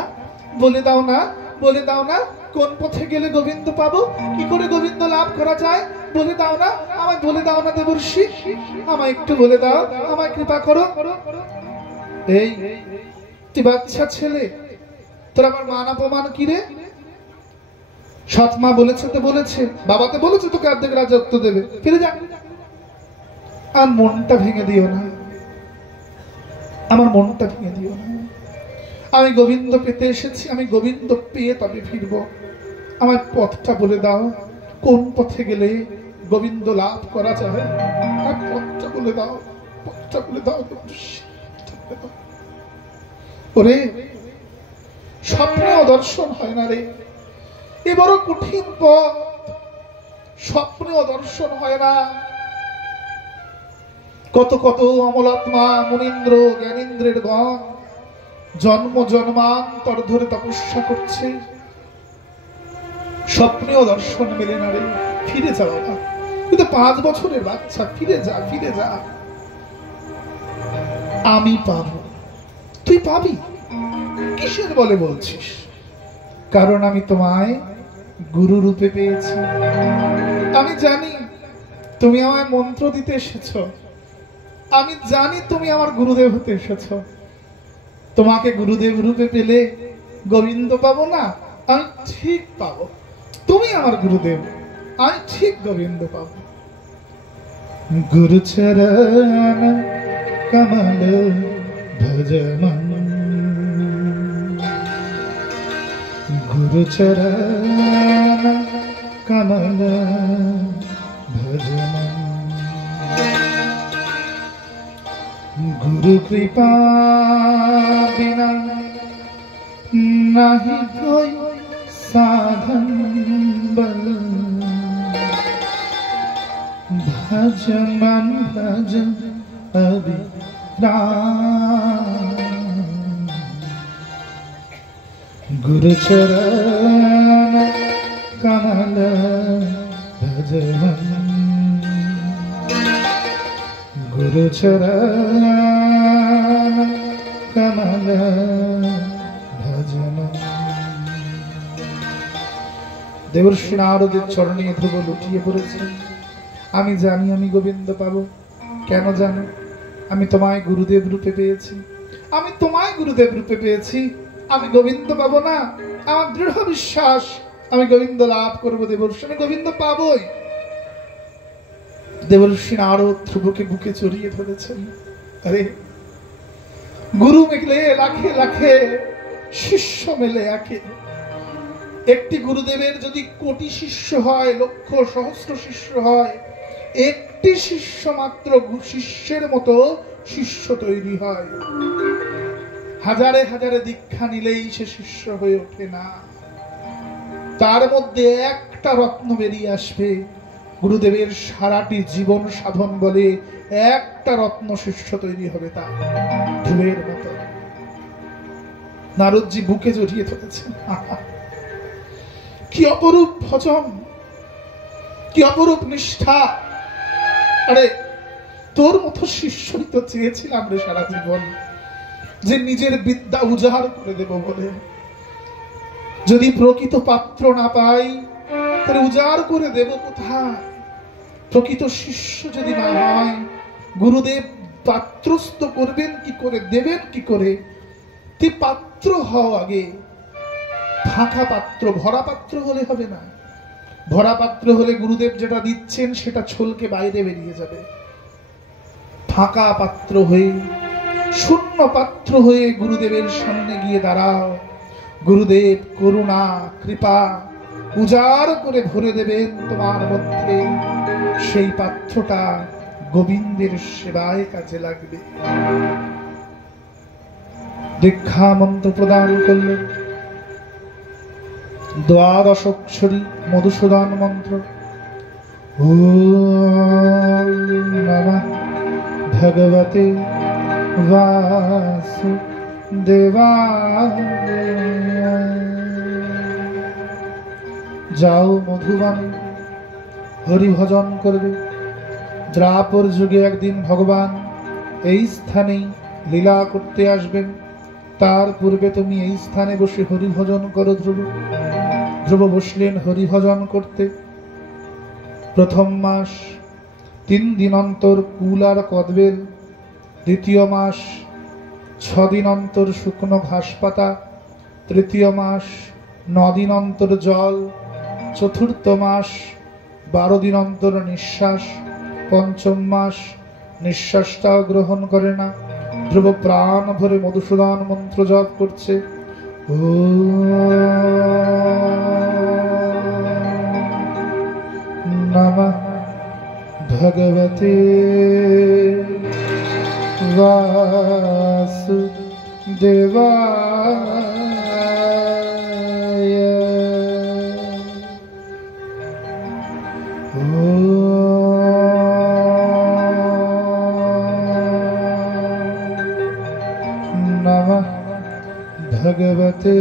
বলে দাও না, বলে দাও না, কোন পথে গেলে গোবিন্দ পাবো, কি করে গোবিন্দ লাভ করা যায়, বলে দাও না, আমায় বলে দাও না দেবর্ষি, আমায় একটু বলে দাও, আমায় কৃপা করো। এই তুই বাচ্চা ছেলে, তোর আমার মান অপমান কি রে? সৎ মা বলেছে তো বলেছে, বাবাতে বলেছে তোকে অর্ধেক রাজত্ব দেবে, ফিরে যা। আর মনটা ভেঙে দিও না, আমার মনটা ভেঙে দিও না। আমি গোবিন্দ পেতে এসেছি, আমি গোবিন্দ পেয়ে তবে ফিরবো। আমার পথটা বলে দাও, কোন পথে গেলে গোবিন্দ লাভ করা যায়, আর পথটা বলে দাও, পথটা বলে দাও। ওরে, স্বপ্নেও দর্শন হয় না রে, এ বড় কঠিন পথ, স্বপ্নেও দর্শন হয় না। কত কত অমলাত্মা, মুনীন্দ্র, জ্ঞানেন্দ্রের গণ জন্ম জন্মান্তর ধরে তপস্যা করছে, স্বপ্নেও দর্শন মেলে না রে। ফিরে যাও না, কিন্তু 5 বছরের বাচ্চা, ফিরে যা, ফিরে যা। আমি পাবো, তুই পাবি, কিসের বলে বলছিস? কারণ আমি তোমায় গুরু রূপে পেয়েছি। আমি জানি তুমি আমায় মন্ত্র দিতে এসেছো, আমি জানি তুমি আমার গুরুদেব হতে এসেছো। তোমাকে গুরুদেব রূপে পেলে গোবিন্দ পাবো না? আমি ঠিক পাবো। তুমি আমার গুরুদেব, আমি ঠিক গোবিন্দ পাবো। গুরুচরণ কমল ভজমন, গুরুচরণ কমল ভজমন, गुरु कृपा बिना नहीं कोई साधन बल, भज मन भज अभिराम, गुरु चरण कमल भज मन, गुरु चरण कमल भजन। দেবর্ষি নারদের চরণে ধ্রুব লুটিয়ে পড়েছে। আমি জানি আমি গোবিন্দ পাবো। কেন জানো? আমি তোমায় গুরুদেব রূপে পেয়েছি, আমি তোমায় গুরুদেব রূপে পেয়েছি। আমি গোবিন্দ পাবো না? আমার দৃঢ় বিশ্বাস আমি গোবিন্দ লাভ করবো। দেবর্ষি, আমি গোবিন্দ পাবোই। দেবর্ষি নারদ ধ্রুবকে বুকে জড়িয়ে ধরেছেন। আরে গুরু মেলে লাখে লাখে, শিষ্য মেলে একে। একটি গুরুদেবের যদি কোটি শিষ্য হয়, লক্ষ সহস্র শিষ্য হয়, একটি শিষ্য মাত্র শিষ্যের মতো শিষ্য তৈরি হয়। হাজারে হাজারে দীক্ষা নিলেই সে শিষ্য হয়ে ওঠে না। তার মধ্যে একটা রত্ন বেরিয়ে আসবে। গুরুদেবের সারাটি জীবন সাধন বলে একটা রত্ন শিষ্য তৈরি হবে, তা ধ্রুবের মতো। নারদজি বুকে জড়িয়ে ধরেছেন। কি অপরূপ ভজন, কি অপরূপ নিষ্ঠা। আরে তোর মতো শিষ্যই তো চেয়েছিলাম রে সারা জীবন, যে নিজের বিদ্যা উজাড় করে দেব বলে। যদি প্রকৃত পাত্র না পাই তাহলে উজাড় করে দেব কোথায়? প্রকৃত শিষ্য যদি না হয়, গুরুদেব পাত্রস্থ করবেন কি করে, দেবেন কি করে? তুই পাত্র হও আগে। ফাঁকা পাত্র, ভরা পাত্র হলে হবে না। ভরা পাত্র হলে গুরুদেব যেটা দিচ্ছেন সেটা ছলকে বাইরে বেরিয়ে যাবে। ফাঁকা পাত্র হয়ে, শূন্য পাত্র হয়ে গুরুদেবের সামনে গিয়ে দাঁড়াও। গুরুদেব করুণা কৃপা উজাড় করে ভরে দেবেন তোমার মধ্যে। সেই পাত্রটা গোবিন্দের সেবায় কাজে লাগবে। দীক্ষা মন্ত্র প্রদান করলেন। দ্বাদশাক্ষরী মধুসূদন মন্ত্র। ওম নমঃ ভগবতে বাসুদেবায়। যাও মধুবন, হরি ভজন করবে। দ্রাপর যুগে একদিন ভগবান এই স্থানেই লীলা করতে আসবেন। তার পূর্বে তুমি এই স্থানে বসে হরি ভজন করো। ধ্রুব ধ্রুব বসলেন হরি ভজন করতে। প্রথম মাস 3 দিন অন্তর কুল আর কদবেল, দ্বিতীয় মাস 6 দিন অন্তর শুকনো ঘাস পাতা, তৃতীয় মাস 9 দিন অন্তর জল, চতুর্থ মাস 12 দিন অন্তর নিঃশ্বাস, পঞ্চম মাস নিঃশ্বাসটাও গ্রহণ করে না। ধ্রুব প্রাণ ভরে মধুসূদন মন্ত্র জপ করছে। ওম নমঃ ভগবতে বাসুদেবায়। নমঃ ভগবতে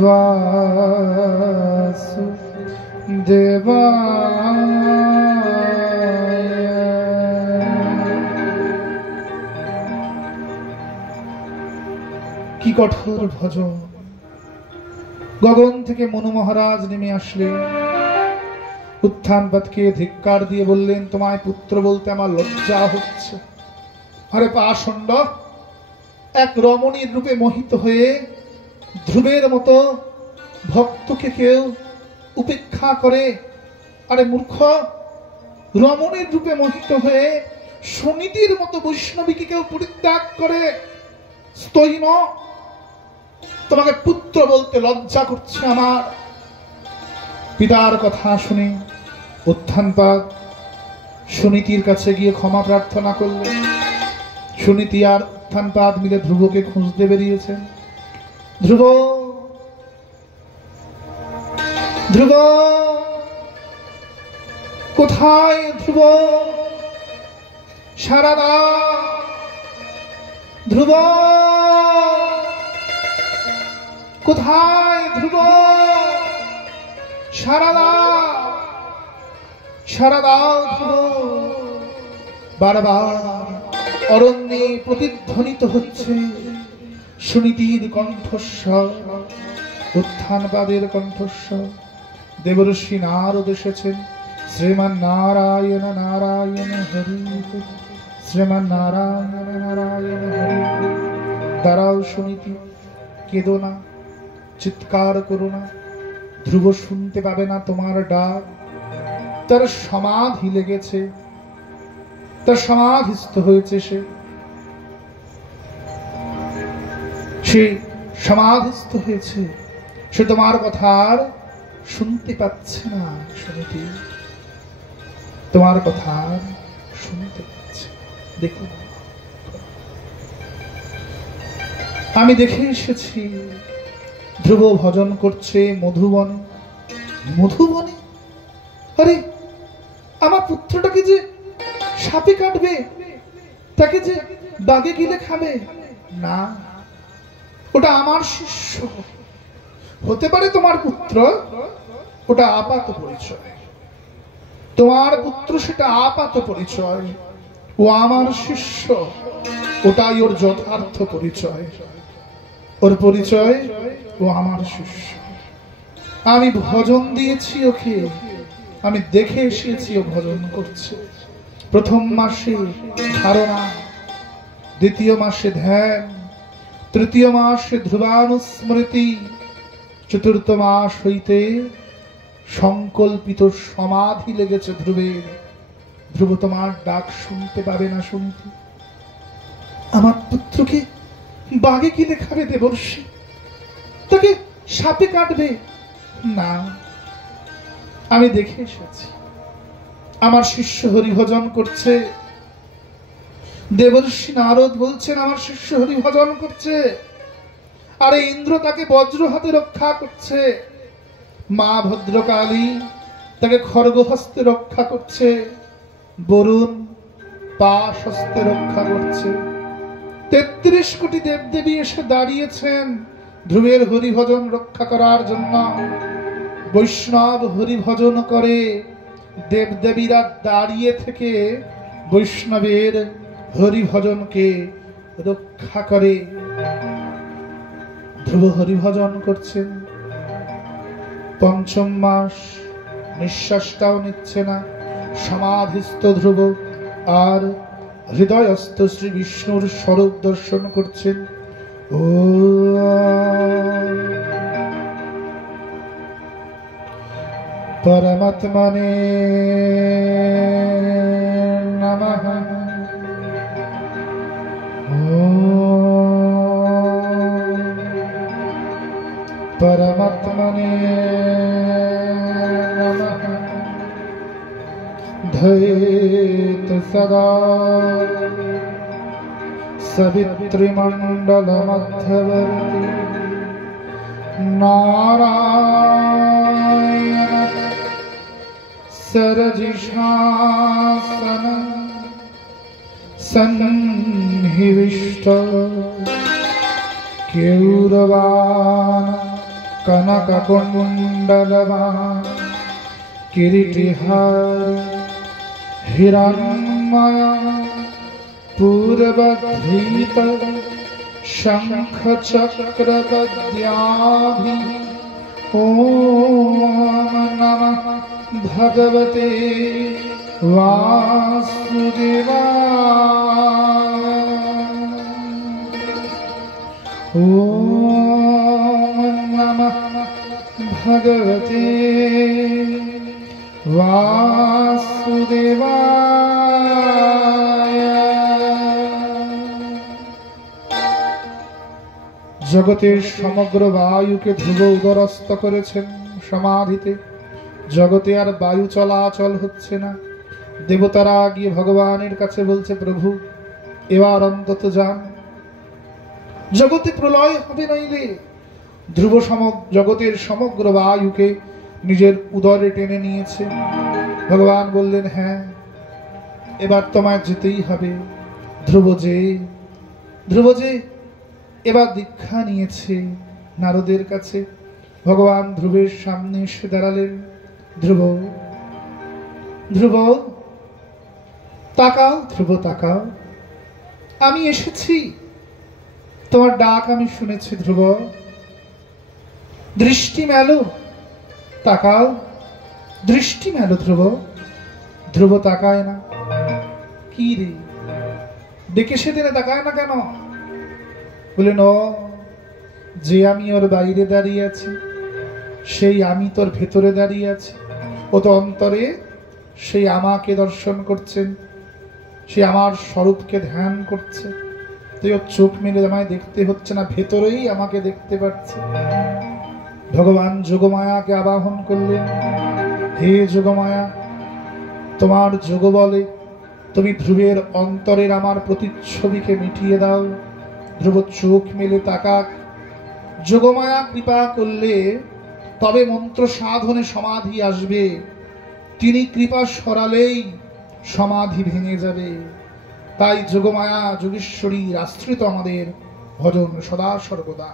বাসুদেবায়। কি কঠোর ভজন! গগন থেকে মনু মহারাজ নেমে আসলেন। উত্থানপাদকে ধিক্কার দিয়ে বললেন, তোমায় পুত্র বলতে আমার লজ্জা হচ্ছে। আরে পাষণ্ড, এক রমণীর রূপে মোহিত হয়ে ধ্রুবের মতো ভক্তকে কেউ উপেক্ষা করে? আরে মূর্খ, রমণীর রূপে মোহিত হয়ে সুনীতির মতো বৈষ্ণবীকে কেউ পরিত্যাগ করে? স্তৈন, তোমাকে পুত্র বলতে লজ্জা করছে আমার। পিতার কথা শুনে উত্থানপাদ সুনীতির কাছে গিয়ে ক্ষমা প্রার্থনা করলেন। সুনীতি আর উত্থানপাদ মিলে ধ্রুবকে খুঁজতে বেরিয়েছেন। ধ্রুব, ধ্রুব কোথায়? ধ্রুব সারদা, ধ্রুব কোথায়? ধ্রুব সারদা, সারদা। ধ্রুব বারবার অরণ্যে প্রতিধ্বনিত হচ্ছে সুনীতির কণ্ঠস্বর, উত্থানপাদের কণ্ঠস্বর। দেবর্ষি নারদ এসেছেন। শ্রীমান নারায়ণ নারায়ণ হরি, শ্রীমান নারায়ণ নারায়ণ হরি। দাঁড়াও সুনীতি, কেঁদো না, চিৎকার করো না। ধ্রুব শুনতে পাবে না তোমার ডাক। তার সমাধি লেগেছে। তার সমাধিস্থ হয়েছে, সে সমাধিস্থ হয়েছে, সে তোমার কথা আর শুনতে পাচ্ছে না। শুনতে, তোমার কথা আর শুনতে পাচ্ছে। দেখুন, আমি দেখে এসেছি ধ্রুব ভজন করছে মধুবনে। মধুবনে? আরে আমার পুত্রটাকে যে সাপে কাটবে, তাকে যে বাগে গিলে খাবে না, ওটা আমার শিষ্য। হতে পারে তোমার পুত্র, ওটা আপাত পরিচয়। তোমার পুত্র সেটা আপাত পরিচয়, ও আমার শিষ্য, ওটাই ওর যথার্থ পরিচয়। ওর পরিচয় ও আমার শিষ্য। আমি ভজন দিয়েছি ওকে, আমি দেখে এসেছি ও ভজন করছে। প্রথম মাসে ধারণা, দ্বিতীয় মাসে ধ্যান, তৃতীয় মাসে ধ্রুবানুস্মৃতি, চতুর্থ মাস হইতে সংকল্পিত সমাধি লেগেছে ধ্রুবের। ধ্রুব তোমার ডাক শুনতে পাবে না শুনতে? আমার পুত্রকে বাঘে কিনে খাবে দেবর্ষি, তাকে সাপে কাটবে না। আমি দেখে এসেছি আমার শিষ্য হরিভজন করছে। দেবর্ষি নারদ বলছেন আমার শিষ্য হরিভজন করছে, আরে ইন্দ্র তাকে বজ্র হাতে রক্ষা করছে, মা ভদ্রকালী তাকে খড়গ হস্তে রক্ষা করছে, বরুণ পাশ হস্তে রক্ষা করছে। ৩৩ কোটি দেবদেবী এসে দাঁড়িয়েছেন ধ্রুবের হরিভজন রক্ষা করার জন্য। বৈষ্ণব হরিভজন করে, দেবদেবীরা দাঁড়িয়ে থেকে বৈষ্ণবের হরিভজনকে রক্ষা করে। ধ্রুব হরিভজন করছেন, পঞ্চম মাস, নিঃশ্বাসটাও নিচ্ছে না, সমাধিস্থ ধ্রুব আর হৃদয়স্থ শ্রী বিষ্ণুর স্বরূপ দর্শন করছেন। ও পরমাত্মনে নমঃ। परमात्मने नमः। धयेत सदा सवितृमण्डलमध्यवर्ति नारायण सरजिशासन सन्निविष्ट केयूरवान् कनककुण्डलवान् किरीटिहारी हिरण्मय पूर्वधृत शङ्खचक्रपद्याभिः। ॐ नमः भगवते वासुदेवाय। ॐ नमः भगवते वासुदेवाय। জগতের সমগ্র বায়ুকে ধ্রুব উদরস্থ করেছেন সমাধিতে। জগতে আর বায়ু চলাচল হচ্ছে না। দেবতারা গিয়ে ভগবানের কাছে বলছে, প্রভু এবার অন্তত যান, জগতে প্রলয় হবে নইলে। ধ্রুব জগতের সমগ্র বায়ুকে নিজের উদরে টেনে নিয়েছে। ভগবান বললেন, হ্যাঁ এবার তোমায় যেতেই হবে। ধ্রুব যে এবার দীক্ষা নিয়েছে নারদের কাছে। ভগবান ধ্রুবের সামনে এসে দাঁড়ালেন। ধ্রুব তাকাও, ধ্রুব তাকাও, আমি এসেছি, তোমার ডাক আমি শুনেছি। ধ্রুব দৃষ্টি মেলো, তাকাও, দৃষ্টি মেলো। ধ্রুব তাকায় না। কি রে, ডেকে সেদিনে তাকায় না কেন? বললেন, ও যে আমি ওর বাইরে দাঁড়িয়ে আছি, সেই আমি তোর ভেতরে দাঁড়িয়ে আছি। ও তো অন্তরে সেই আমাকে দর্শন করছেন। সে আমার স্বরূপকে ধ্যান করছে। তুই ওর চোখ মেলে আমায় দেখতে হচ্ছে না, ভেতরেই আমাকে দেখতে পাচ্ছে। ভগবান যোগমায়াকে আবাহন করলেন, হে যোগমায়া, তোমার যোগ বলে তুমি ধ্রুবের অন্তরের আমার প্রতিচ্ছবিকে মিটিয়ে দাও। ধ্রুব চোখ মেলে তাকাক। যোগমায়া কৃপা করলে তবে মন্ত্র সাধনে সমাধি আসবে, তিনি কৃপা সরালেই সমাধি ভেঙে যাবে। তাই যোগমায়া যোগেশ্বরীর আশ্রিত আমাদের ভজন সদা সর্বদা।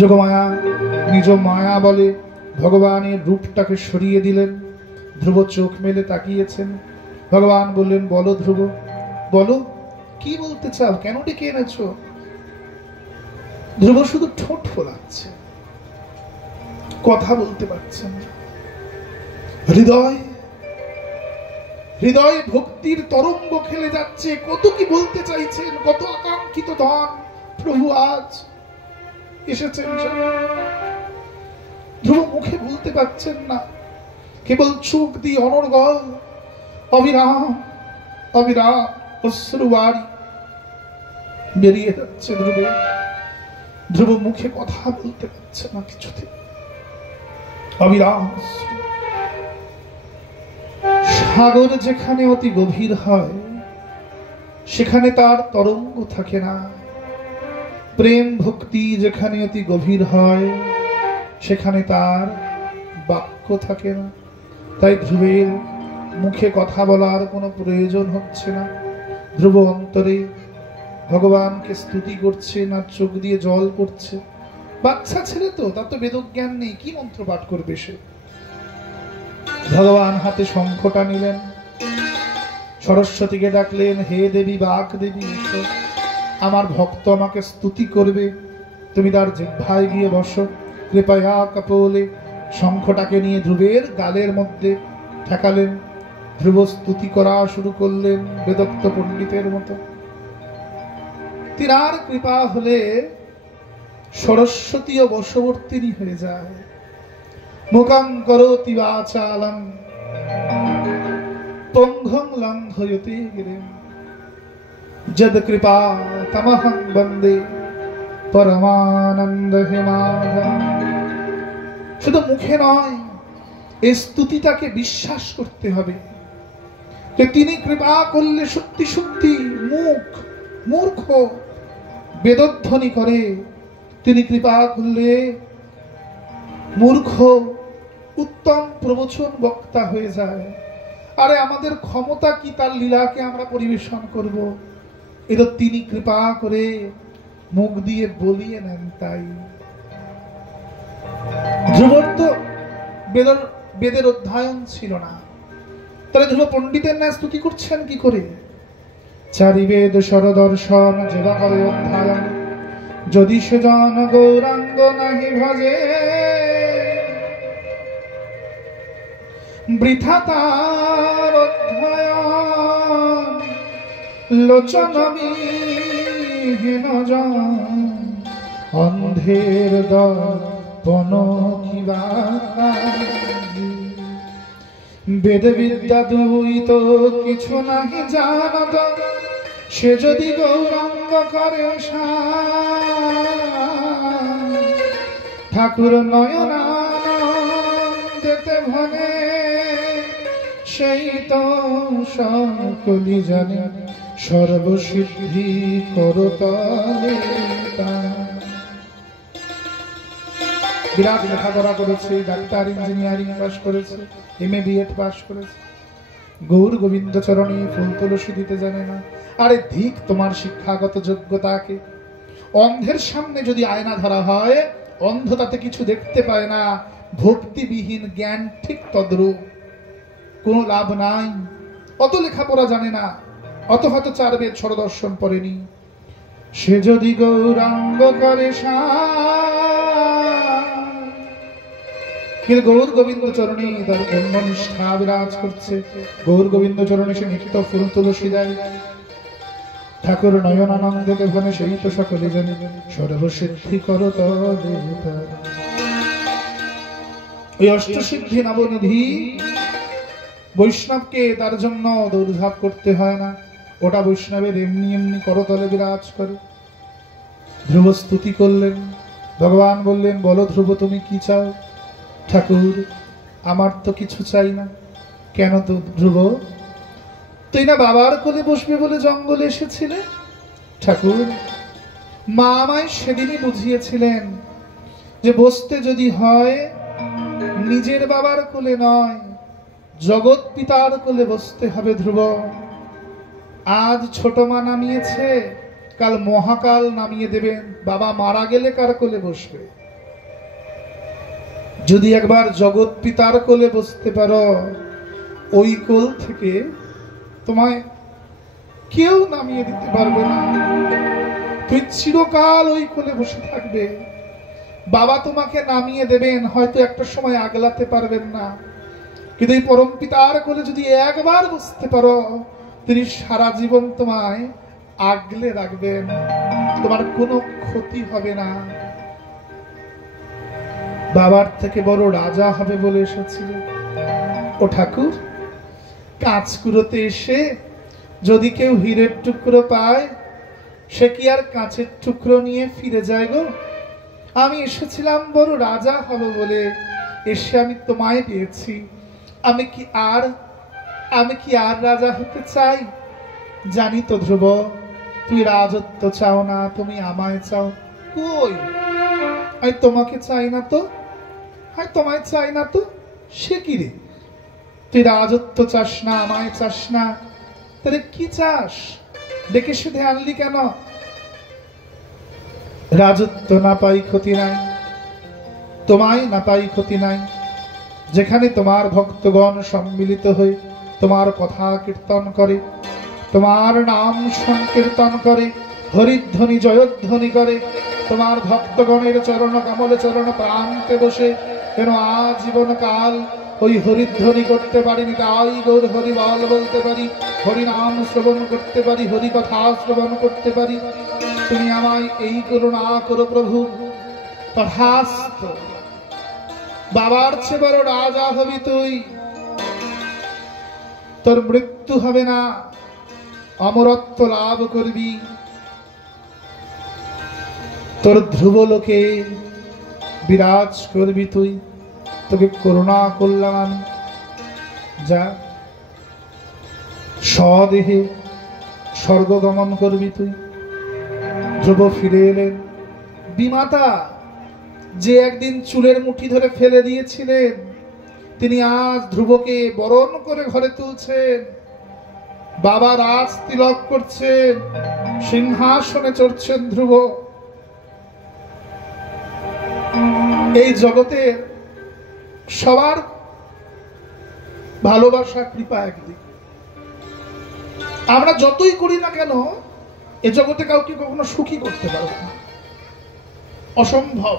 যোগমায়া নিজ মায়া বলে ভগবানের রূপটাকে সরিয়ে দিলেন। ধ্রুব চোখ মেলে তাকিয়েছেন। ভগবান বললেন, বলো ধ্রুব, বলো কি বলতে চাও, কেন ডেকে এনেছো? ধ্রুব শুধু ঠোঁট ফোলাচ্ছে, কথা বলতে পারছেন। হৃদয় হৃদয় ভক্তির তরঙ্গ খেলে যাচ্ছে। কত কি বলতে চাইছেন, কত আকাঙ্ক্ষিত ধন প্রভু আজ এসেছেন। ধ্রুব মুখে বলতে পারছেন না, কেবল চোখ দিয়ে অনর্গল অবিরাম অবিরাম অশ্রুবাড়ি বেরিয়ে যাচ্ছে ধ্রুবে। ধ্রুব মুখে কথা বলতে পারছে না কিছুতে, অবিরাম। সাগর যেখানে অতি গভীর হয় সেখানে তার তরঙ্গ থাকে না। প্রেম ভক্তি যেখানে অতি গভীর হয় সেখানে তার বাক্য থাকে না। তাই ধ্রুবের মুখে কথা বলার কোনো প্রয়োজন হচ্ছে না। ধ্রুব অন্তরে ভগবানকে স্তুতি করছে, না চোখ দিয়ে জল পড়ছে। বাচ্চা ছেলে তো, তার তো বেদজ্ঞান নেই, কি মন্ত্র পাঠ করবে সে? ভগবান হাতে শঙ্খটা নিলেন, সরস্বতীকে ডাকলেন, হে দেবী বাক দেবী, এসো, আমার ভক্ত আমাকে স্তুতি করবে, তুমি তার জিহ্বায় গিয়ে বসো। কৃপয়া কপোলে শঙ্খটাকে নিয়ে ধ্রুবের গালের মধ্যে ঠেকালেন। ধ্রুব স্তুতি করা শুরু করলেন বেদক্ত পণ্ডিতের মতো। তিনার কৃপা হলে সরস্বতীও বশবর্তিনী হয়ে যায়। মুখং করোতি বাচালং পঙ্গং লঙ্ঘয়তে গিরিম যদ কৃপা তমহং বন্দে পরমানন্দ হিমালয়ম। শুধু মুখে নয়, এই স্তুতিটাকে বিশ্বাস করতে হবে যে তিনি কৃপা করলে সত্যি সত্যি মূর্খ বেদধ্বনি করে, তিনি কৃপা করলে মূর্খ উত্তম প্রবচন বক্তা হয়ে যায়। আরে আমাদের ক্ষমতা কি তার লীলাকে আমরা পরিবেশন করব? এটা তিনি কৃপা করে মুখ দিয়ে বলিয়ে নেন। তাই ধ্রুবর তো বেদের অধ্যয়ন ছিল না, তাহলে ধ্রুব পণ্ডিতের ন্যায় স্তুতি করছেন কি করে? চারি বেদ সরদর্শন যেবা করে অধ্যয়ন, যদি সেজন গৌরাঙ্গ নাহি ভজে, বৃথা তার অধ্যয়ন লোচনবিহীন জন, অন্ধের দর্পণ কিবা বেদ বিদ্যা দুই তো কিছু নাহি জানত, সে যদি গৌরাঙ্গ করে ঠাকুর নয়নানন্দেতে ভনে, সেই তো সকলি জানে সর্বসিদ্ধি করতলে। বিরাট লেখাপড়া করেছে, ডাক্তার ইঞ্জিনিয়ারিং পাস করেছে, MA BEd পাস করেছে, গৌর গোবিন্দ চরণে ফুল তুলসী দিতে জানে না। আরে ধিক তোমার শিক্ষাগত যোগ্যতাকে। অন্ধের সামনে যদি আয়না ধরা হয়, অন্ধ তাতে কিছু দেখতে পায় না। ভক্তিবিহীন জ্ঞান ঠিক তদ্রূপ, কোনো লাভ নাই। অত লেখাপড়া জানে না, অত হয়তো 4 বেদ সরদর্শন পড়েনি। সে যদি গৌরাঙ্গ করে কিন্তু গৌর গোবিন্দ চরণে তার ব্রহ্মনিষ্ঠা বিরাজ করছে। গৌর গোবিন্দ চরণে সে নিত্য ফুল তুলসী দেয়। ঠাকুর নয়নানন্দকে ভনে, সেই তো সকলে জানে সর্বসিদ্ধি করত দেবতা। এই অষ্টসিদ্ধি নবনিধি বৈষ্ণবকে তার জন্য দৌড়ঝাঁপ করতে হয় না, ওটা বৈষ্ণবের এমনি এমনি করতলে বিরাজ করে। ধ্রুব স্তুতি করলেন, ভগবান বললেন, বলো ধ্রুব তুমি কি চাও? ঠাকুর, আমার তো কিছু চাই না। কেন তো ধ্রুব? তুই না বাবার কোলে বসবে বলে জঙ্গলে এসেছিলে? ঠাকুর, মা আমায় সেদিনই বুঝিয়েছিলেন যে বসতে যদি হয় নিজের বাবার কোলে নয়, জগৎ পিতার কোলে বসতে হবে। ধ্রুব, আজ ছোট মা নামিয়েছে, কাল মহাকাল নামিয়ে দেবেন। বাবা মারা গেলে কার কোলে বসবে? যদি একবার জগৎ পিতার কোলে বসতে পারো, ওই কোল থেকে তোমায় কেউ নামিয়ে দিতে পারবে না। তুই চিরকাল ওই কোলে বসে থাকবে। বাবা তোমাকে নামিয়ে দেবেন, হয়তো একটা সময় আগলাতে পারবেন না, কিন্তু এই পরম পিতার কোলে যদি একবার বসতে পারো, তিনি সারা জীবন তোমায় আগলে রাখবেন, তোমার কোনো ক্ষতি হবে না। বাবার থেকে বড় রাজা হবে বলে এসেছিল। ও ঠাকুর, কাঁচকুড়োতে এসে যদি কেউ হীরের টুকরো পায়, সে কি আর কাঁচের টুকরো নিয়ে ফিরে যায় গো? আমি এসেছিলাম বড় রাজা হব বলে, এসে আমি তোমায় পেয়েছি। আমি কি আর রাজা হতে চাই? জানি তো ধ্রুব, তুই রাজত্ব চাও না, তুমি আমায় চাও। কই, আমি তোমাকে চাই না তো, আমি তোমায় চাই না তো। সে কি রে, তুই রাজত্ব চাস না, আমায় চাস না, তাহলে কি চাস? ডেকে শুধু আনলি কেন? রাজত্ব না পাই ক্ষতি নাই, তোমায় না পাই ক্ষতি নাই। যেখানে তোমার ভক্তগণ সম্মিলিত হয়ে তোমার কথা কীর্তন করে, তোমার নাম সংকীর্তন করে, হরিধ্বনি জয়ধ্বনি করে, তোমার ভক্তগণের চরণ কমলে চরণ প্রান্তে বসে কেন আজীবন কাল ওই হরিধ্বনি করতে পারিনি, তাই গৌর হরি বল বলতে পারি, হরি নাম শ্রবণ করতে পারি, হরি কথা শ্রবণ করতে পারি। তুমি আমায় এই করুণা করো প্রভু। তথাস্তু। বাবার চেয়ে বড় রাজা হবি তুই, তোর মৃত্যু হবে না, অমরত্ব লাভ করবি। তোর ধ্রুবলোকে বিরাজ করবি তুই, তোকে করুণা করলাম আমি। যা, স্বদেহে স্বর্গ গমন করবি তুই। ধ্রুব ফিরে এলেন। বিমাতা যে একদিন চুলের মুঠি ধরে ফেলে দিয়েছিলেন, তিনি আজ ধ্রুবকে বরণ করে ঘরে তুলছেন। বাবা রাজ তিলক করছেন, সিংহাসনে চড়ছেন ধ্রুব। এই জগতে সবার ভালোবাসা কৃপা একদিক। আমরা যতই করি না কেন, এ জগতে কাউকে কখনো সুখী করতে পারবো না, অসম্ভব।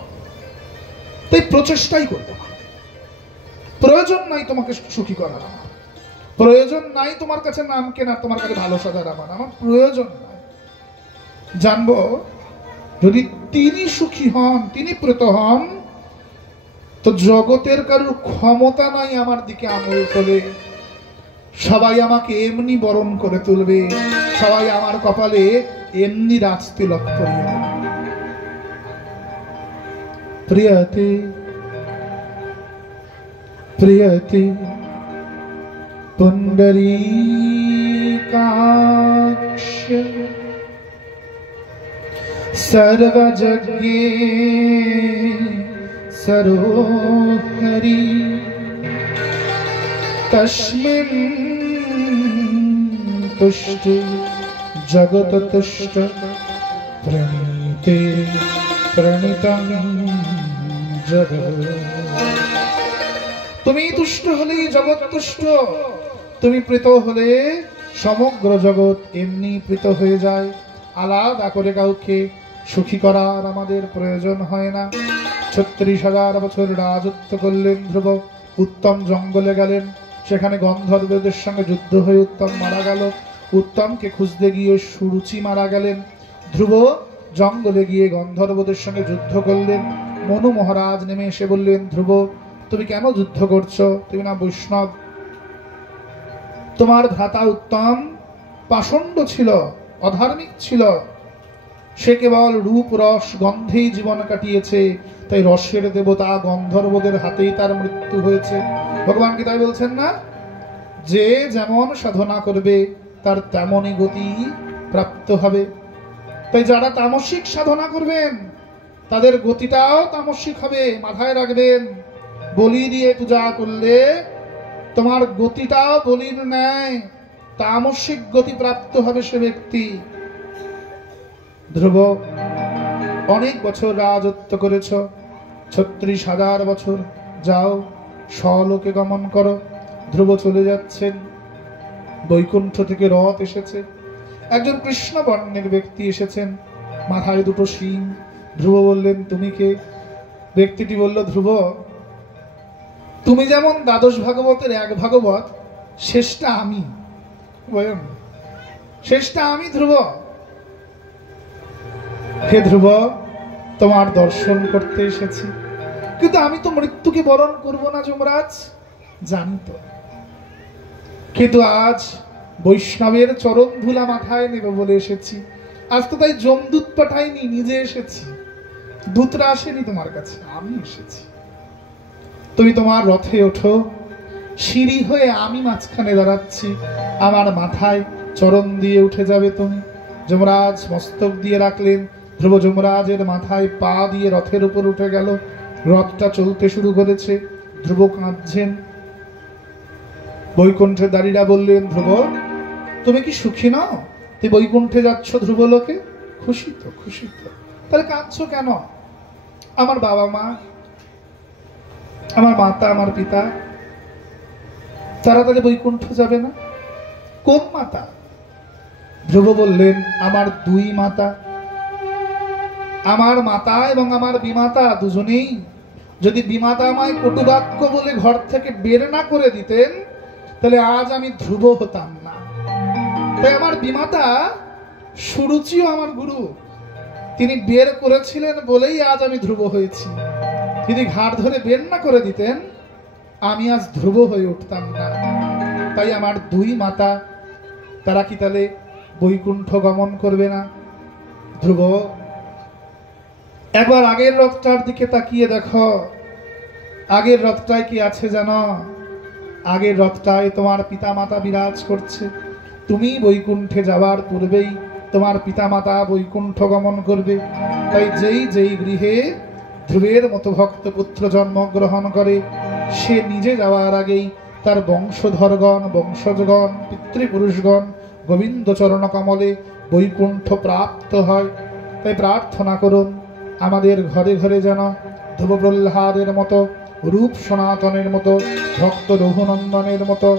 তাই প্রচেষ্টাই করবো না। প্রয়োজন নাই তোমাকে সুখী করার, আমার প্রয়োজন নাই তোমার কাছে নাম কেনা, তোমার কাছে ভালো সাজার, আমার প্রয়োজন নাই। জানবো যদি তিনি সুখী হন, তিনি প্রত হন, তো জগতের কারোর ক্ষমতা নাই আমার দিকে আঙুল তোলে। সবাই আমাকে এমনি বরণ করে তুলবে, সবাই আমার কপালে এমনি রাজতিলক করিয়ে দেবে। প্রিয়তি প্রিয়তি পুণ্ডরীকাক্ষ সর্বযজ্ঞে সর্বহরি তস্মিন তুষ্ট জগত তুষ্ট প্রণীতে প্রণীতং জগৎ। তুমি তুষ্ট হলেই জগৎ তুষ্ট, তুমি প্রীত হলে সমগ্র জগৎ এমনি প্রীত হয়ে যায়। আলাদা করে কাউকে সুখী করার আমাদের প্রয়োজন হয় না। ৩৬,০০০ বছর রাজত্ব করলেন ধ্রুব। উত্তম জঙ্গলে গেলেন, সেখানে গন্ধর্বদের সঙ্গে যুদ্ধ হয়ে উত্তম মারা গেল। উত্তমকে খুঁজতে গিয়ে সুরুচি মারা গেলেন। ধ্রুব জঙ্গলে গিয়ে গন্ধর্বদের সঙ্গে যুদ্ধ করলেন। মনু মহারাজ নেমে এসে বললেন, ধ্রুব তুমি কেন যুদ্ধ করছো? তুমি না বৈষ্ণব? তোমার ভ্রাতা উত্তম পাষণ্ড ছিল, অধার্মিক ছিল, সে কেবল রূপ রস গন্ধেই জীবন কাটিয়েছে, তাই রসের দেবতা গন্ধর্বদের হাতেই তার মৃত্যু হয়েছে। ভগবান কি তাই বলছেন না, যে যেমন সাধনা করবে তার তেমনই গতি প্রাপ্ত হবে। তাই যারা তামসিক সাধনা করবেন তাদের গতিটাও তামসিক হবে, মাথায় রাখবেন। বলি দিয়ে পূজা করলে তোমার গতিটাও বলির ন্যায় তামসিক গতি প্রাপ্ত হবে সে ব্যক্তি। ধ্রুব অনেক বছর রাজত্ব করেছ, 36,000 বছর, যাও স্বলোকে গমন করো। ধ্রুব চলে যাচ্ছেন, বৈকুণ্ঠ থেকে রথ এসেছে, একজন কৃষ্ণ বর্ণের ব্যক্তি এসেছেন, মাথায় 2টো শিং। ধ্রুব বললেন, তুমি কে? ব্যক্তিটি বলল, ধ্রুব, তুমি যেমন 12 ভাগবতের 1 ভাগবত, শেষটা আমি, শেষটা আমি ধ্রুব। হে ধ্রুব, তোমার দর্শন করতে এসেছি, কিন্তু আমি তো মৃত্যুকে বরণ করব না যমরাজ, জানি তো, কিন্তু আজ বৈষ্ণবের চরণ ধুলা মাথায় নেব বলে এসেছি। আজ তো তাই যমদূত পাঠাইনি, নিজে এসেছি। দূতরা আসেনি তোমার কাছে, আমি এসেছি। তুমি তোমার রথে ওঠো, সিঁড়ি হয়ে আমি মাঝখানে দাঁড়াচ্ছি, আমার মাথায় চরণ দিয়ে উঠে যাবে তুমি। যমরাজ মস্তক দিয়ে রাখলেন, ধ্রুব যমরাজের মাথায় পা দিয়ে রথের উপর উঠে গেল। রথটা চলতে শুরু করেছে, ধ্রুব কাঁদছেন। বৈকুণ্ঠের দাঁড়িরা বললেন, ধ্রুব, তুমি কি সুখী নাও? তুই বৈকুণ্ঠে যাচ্ছ ধ্রুবলোকে? খুশি তো, খুশি তো, তাহলে কাঁদছো কেন? আমার বাবা মা, আমার মাতা, আমার পিতা, তারা তাহলে বৈকুণ্ঠ যাবে না? কোন মাতা? ধ্রুব বললেন, আমার 2 মাতা, আমার মাতা এবং আমার বিমাতা দুজনেই। যদি বিমাতা আমায় কটুবাক্য বলে ঘর থেকে বের না করে দিতেন, তাহলে আজ আমি ধ্রুব হতাম না। তাই আমার বিমাতা সুরুচিও আমার গুরু, তিনি বের করেছিলেন বলেই আজ আমি ধ্রুব হয়েছি। যদি ঘাড় ধরে বের না করে দিতেন, আমি আজ ধ্রুব হয়ে উঠতাম না। তাই আমার 2 মাতা, তারা কি তাহলে বৈকুণ্ঠ গমন করবে না? ধ্রুব, একবার আগের রথটার দিকে তাকিয়ে দেখো, আগের রথটায় কি আছে জানো? আগের রথটায় তোমার পিতা মাতা বিরাজ করছে। তুমি বৈকুণ্ঠে যাওয়ার পূর্বেই তোমার পিতা মাতা বৈকুণ্ঠ গমন করবে। তাই যেই যেই গৃহে ধ্রুবের মতো ভক্ত পুত্র জন্মগ্রহণ করে, সে নিজে যাওয়ার আগেই তার বংশধরগণ, বংশজগণ, পিতৃপুরুষগণ গোবিন্দ চরণ কমলে বৈকুণ্ঠ প্রাপ্ত হয়। তাই প্রার্থনা করুন, আমাদের ঘরে ঘরে যেন ধ্রুব প্রহ্লাদের মতো, রূপ সনাতনের মতো, ভক্ত রঘুনন্দনের মতো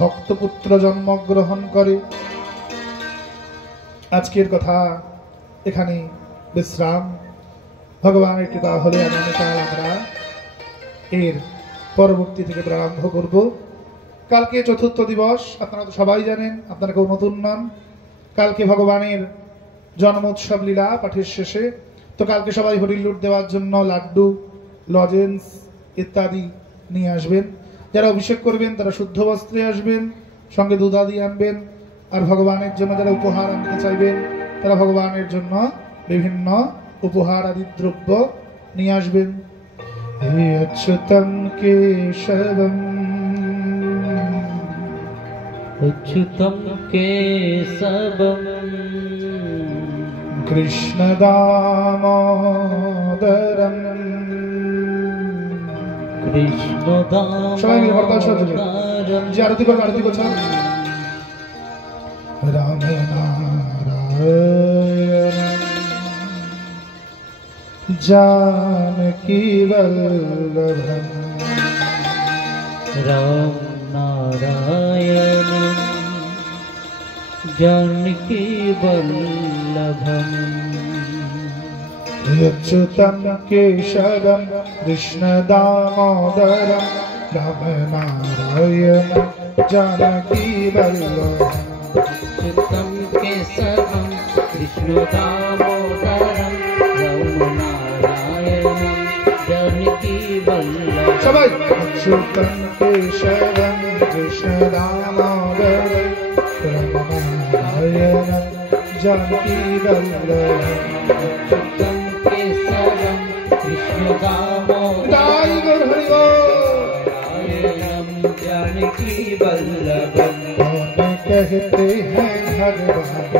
ভক্তপুত্র জন্মগ্রহণ করে। আজকের কথা এখানে বিশ্রাম। ভগবানের কৃপা হলে আগামীকাল আমরা এর পরবর্তী থেকে প্রারম্ভ করব। কালকে চতুর্থ দিবস, আপনারা তো সবাই জানেন, আপনারা কেউ নতুন নন। কালকে ভগবানের জন্মোৎসব লীলা পাঠের শেষে, তো কালকে সবাই হরিলুট দেওয়ার জন্য লাড্ডু, লজেন্স ইত্যাদি নিয়ে আসবেন। যারা অভিষেক করবেন তারা শুদ্ধ বস্ত্রে আসবেন, সঙ্গে দুধাদি আনবেন। আর ভগবানের জন্য যারা উপহার আনতে চাইবেন, তারা ভগবানের জন্য বিভিন্ন উপহার আদি দ্রব্য নিয়ে আসবেন। হে অচ্যুতম কেশবম, অচ্যুতম কেশবম, কৃষ্ণ দামোদরম, কৃষ্ণ সবাই মিলে বড় সহযোগে যে আরতি করবে, আরতি করছে। রাম নারায়ণ জানকী বল্লভম, রাম নারায়ণ জানকী বল্লভম, অচ্যুতম কেশবম কৃষ্ণ দামোদরম, রাম নারায়ণ জানকী বল্লভম, অচ্যুতম কেশবম কৃষ্ণ দামোদরম, রাম নারায়ণ জানকী বল্লভম। সবাই অচ্যুতম কেশবম कृष्ण दामोदर रामायण जानकी वल्लभम अच्युतं केशवं कृष्ण दामोदरं दाई गुर हरि बोल। नारायणं जानकी वल्लभं। कौन कहते हैं भगवान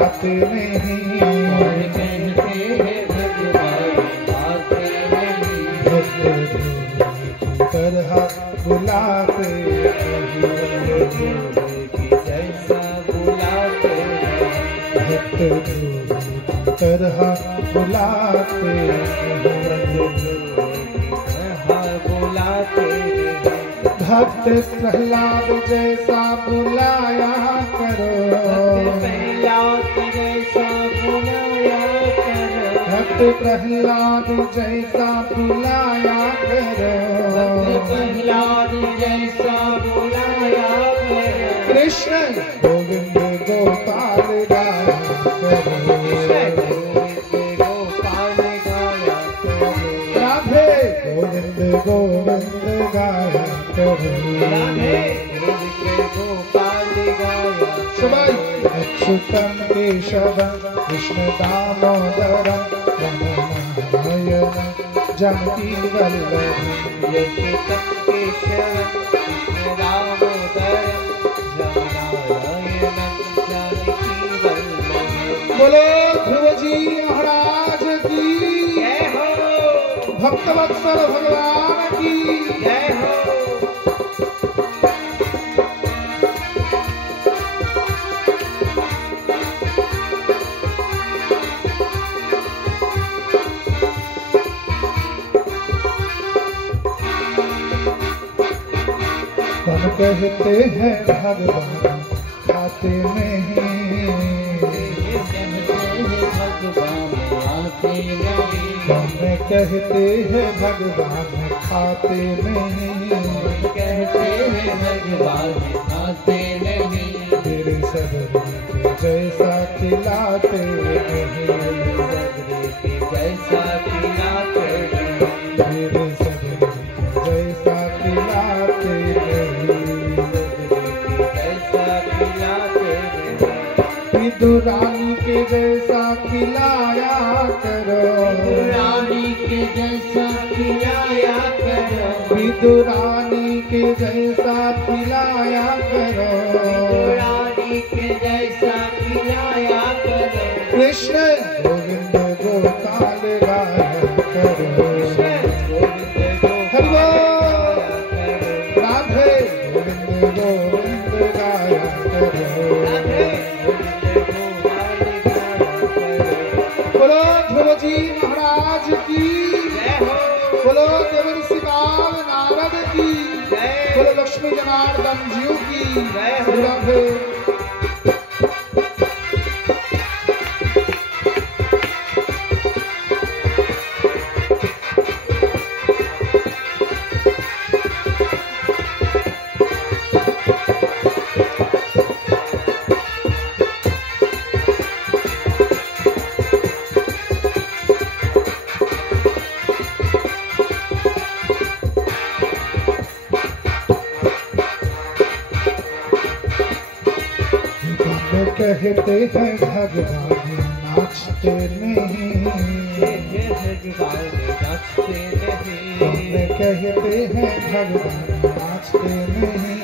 आते नहीं, कौन कहते हैं भगवान आते नहीं, भक्त की तरह बुलाते नहीं, की जैसा बुलाते हैं, भक्त की तरह बुलाते नहीं, बुलाते हैं। भक्त प्रहलाद जैसा बुलाया करो, प्रहलाद जैसा बुलाया करो, भक्त प्रहलाद जैसा बुलाया करो, प्रहलाद जैसा बुलाया करो। कृष्ण गोविंद गोपाल गाया करो, गोपाल गाया करो, राधे गोविंद गोविंद गाया करो, गोपाल गाया सबाई अच्युतम केशवम कृष्ण दामोदरम रामायण जानकी वल्लभम। अच्युतं केशवं कृष्ण दामोदरं नारायणं जानकी वल्लभं। बोलो ध्रुव जी महाराज की जय हो, भक्तवत्सल भगवान की जय हो। कौन कहते हैं भगवान आते नहीं, कहते हैं भगवान आते नहीं, कहते हैं भगवान आते नहीं, कहते हैं भगवान आते नहीं, तेरे सबरी के जैसा खिलाते नहीं, सबरे के जैसा खिलाते नहीं, तेरे सबरी के जैसा खिलाते नहीं, जैसा खिलाते नहीं। विदुरानी के जैसा खिलाया करो, रानी के जैसा खिलाया करो, विदुरानी के जैसा खिलाया करो, रानी के जैसा खिलाया करो। कृष्ण गोविंद गोपाल गाया करो, गोविंद हरि बोल। करो, राधे गोविंद गोविंद गाया करो, बोलो ध्रुव जी महाराज की, बोलो देवर्षि बाल नारद की, बोलो लक्ष्मी जनार्दन जीव की, राधे। कहते हैं भगवान नाचते नहीं, भगवान नाचते नहीं, कहते हैं भगवान नाचते नहीं,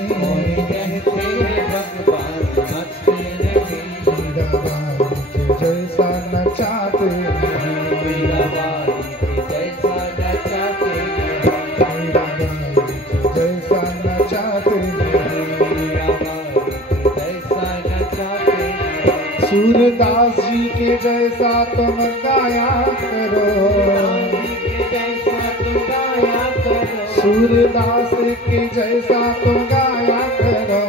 कहते हैं भगवान नाचते नहीं, मीराबाई के जैसा नचाते नहीं, मीराबाई के जैसा नचाते नहीं, मीराबाई के जैसा नचाते नहीं, मीराबाई के जैसा नचाते नहीं। सूरदास जी के जैसा तुम गाया करो, जैसा तुम गाया करो, सूरदास के जैसा तुम गाया करो,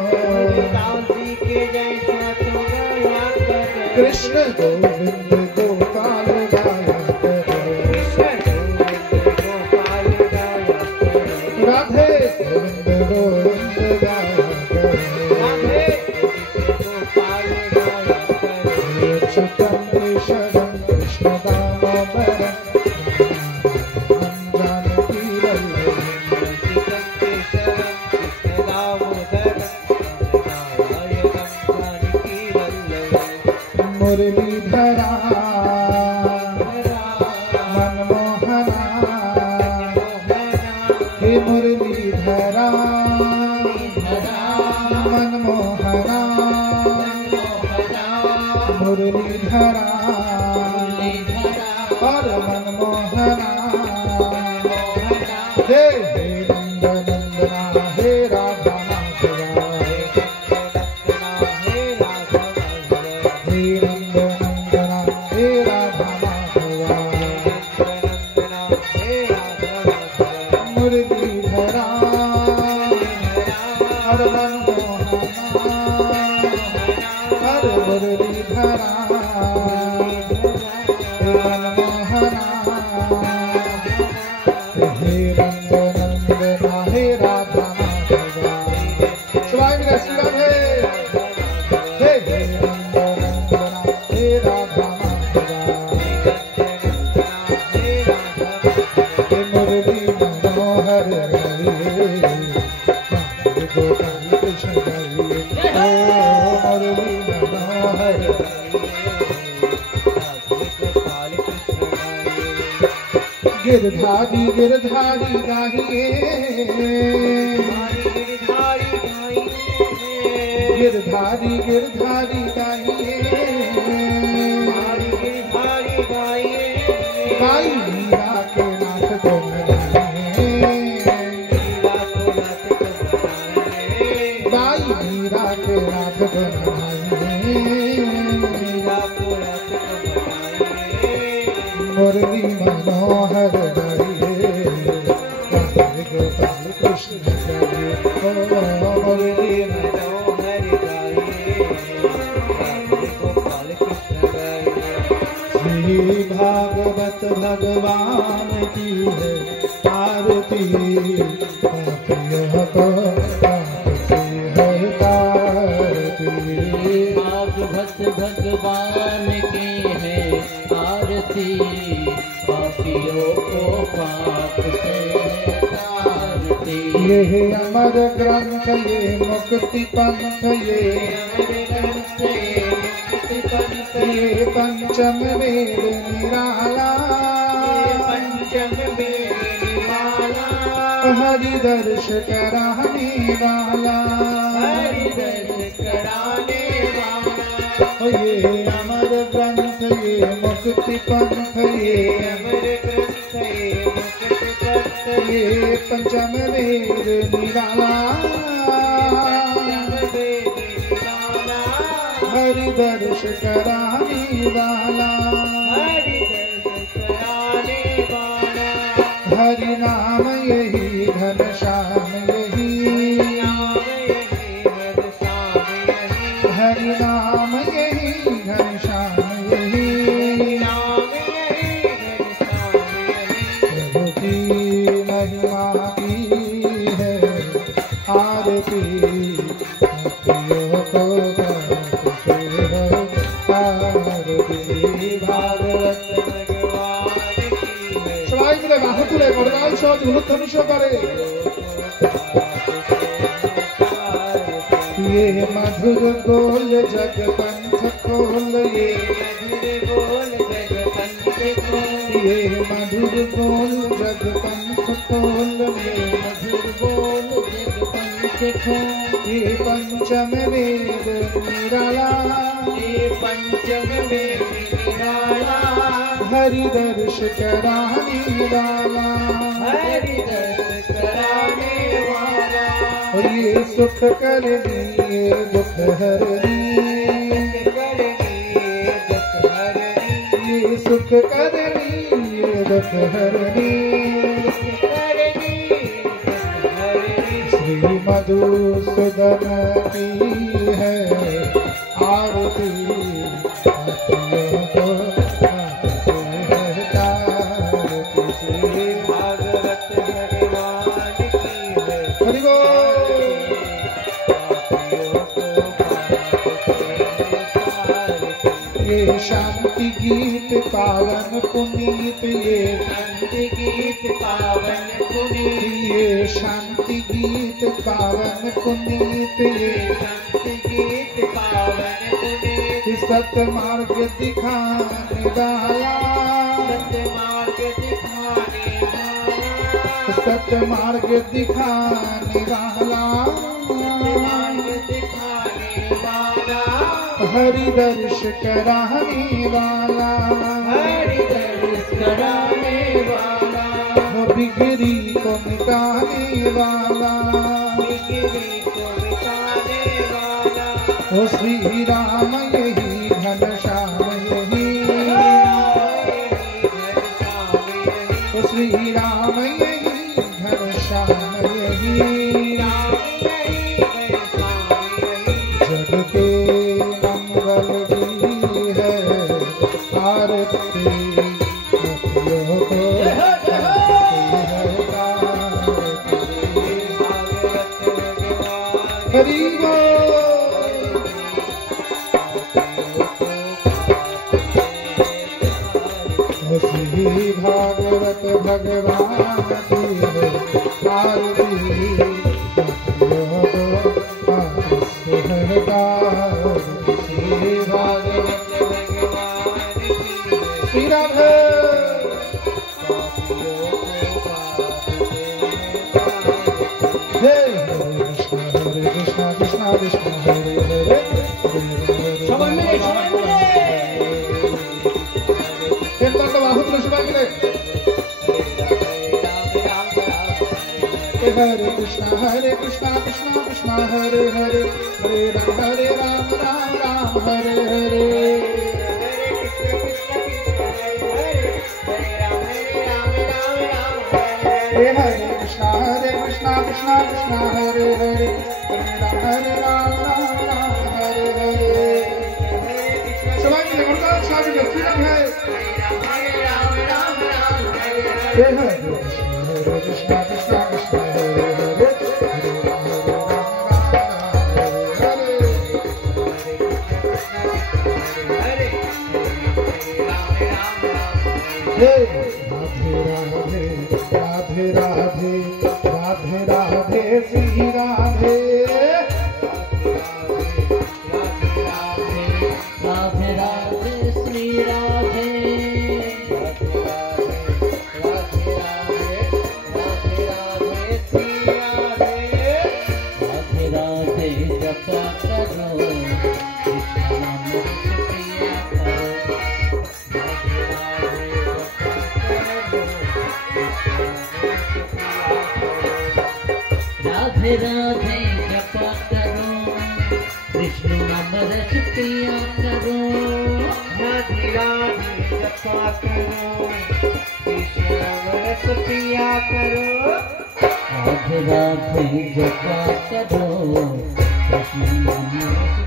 दासी के जैसा तुम गाया करो। कृष्ण गोविंद गोपाल गाया करो, गोपाल गाया करो, राधे गोविंद गोविंद गाया करो, राधे गोपाल गाया करो। अच्युतम केशवम कृष्ण दामोदरम रामायणं जानकी वल्लभम। अच्युतं केशवं कृष्ण दामोदरं मुरलीधरा मनमोहना हे मुरलीधरा मनमोहना मुरलीधरा और मनमोहना हे हे नंदनंदना हे राधा माधवा हे नंदनंदना हे राधा माधवा मुरलीधरा और मनमोहना और मुरलीधरा हे मनमोहना हे नंदनंदना हे राधा माधवा शिवाय मेरा श्री राम हे हे नंदनंदना हे राधा माधवा हे मुरली मनोहर हरे गोपाल कृष्ण हरे मुरली मनोहर गिरधारी गिरधारी गाहिए गिरधारी गिरधारी गाइए गाई मीरा के नाथ को गाई मीरा के नाथ को मुरली मनोहर गाइए गोपाल कृष्ण गाइए मुरली श्री भागवत भगवान की है आरती पापियों को पाप से हटाती भागवत भगवान की है आरती पापियों को पाप से हटाती ये अमर ग्रंथ ये मुक्ति पंथ ये पंचम वेद निराला हरि दर्श कराने वाला ये अमर ग्रंथ ये मुक्ति पंथ ये पंचम वेद निराला हरि दर्श कराने वाला हरि नाम यही घनश्याम यही हरि नाम यही घनश्याम यही प्रभु की महिमा की है आरती भक्तियों को भागवत সবাই মিলে বাহু তুলে করতাল সহ উলুধ্বনি করে ये मधुर बोल जग पंथ खोल ये मधुर बोल जग पंथ खोल ये पंचम वेद निराला हरि दर्श कराने वाला और ये सुख करनी ये दुख हरनी ये सुख करनी ये दुख हरनी श्री मधुसूदन की है आरती पापियों को पाप से हटाती भागवत भगवान की है हरि बोल ये शांति गीत पावन पुनीत ये शांति गीत पावन पुनीत ये शांति गीत पावन पुनीत ये शांति गीत पावन पुनीत सत्य मार्ग दिखाने वाला सत्य मार्ग दिखाने वाला सत्य मार्ग दिखाने वाला मार्ग दिखाने वाला हरि दर्श कराने वाला हरि दर्श कराने वाला वो बिगड़ी को मिटाने वाला बिगड़ी को मिटाने वाला वो श्री राम यही घनश्याम यही वो श्री राम यही घनश्याम यही जग के मंगल की है आरती मतियों को हरि श्री भागवत भगवान की है आरती मतियों को श्री भागवत श्री राधे हरे कृष्ण कृष्ण कृष्ण हरे हरे সবাই মিলে এরপর তো বাহুত সবাই মিলে हरे कृष्ण कृष्ण कृष्ण हरे हरे हरे राम राम हरे हरे हरे कृष्ण कृष्ण कृष्ण हरे हरे हरे राम हरे हरे सबाई मिले उनका शादी का फ्रीडम है हरे कृष्ण कृष्ण कृष्ण हरे हरे हरे राधे राधे राधे राधे श्री राधे राधे राधे श्री राधे राधे राधे श्री राधे राधे राधे जपा करो कृष्ण नाम प्रिया करो राधे राधे जपा करो कृष्ण नाम रस प्रिया करो राधे राधे जपा करो कृष्ण नाम रस प्रिया करो राधे राधे जपा करो कृष्ण नाम रस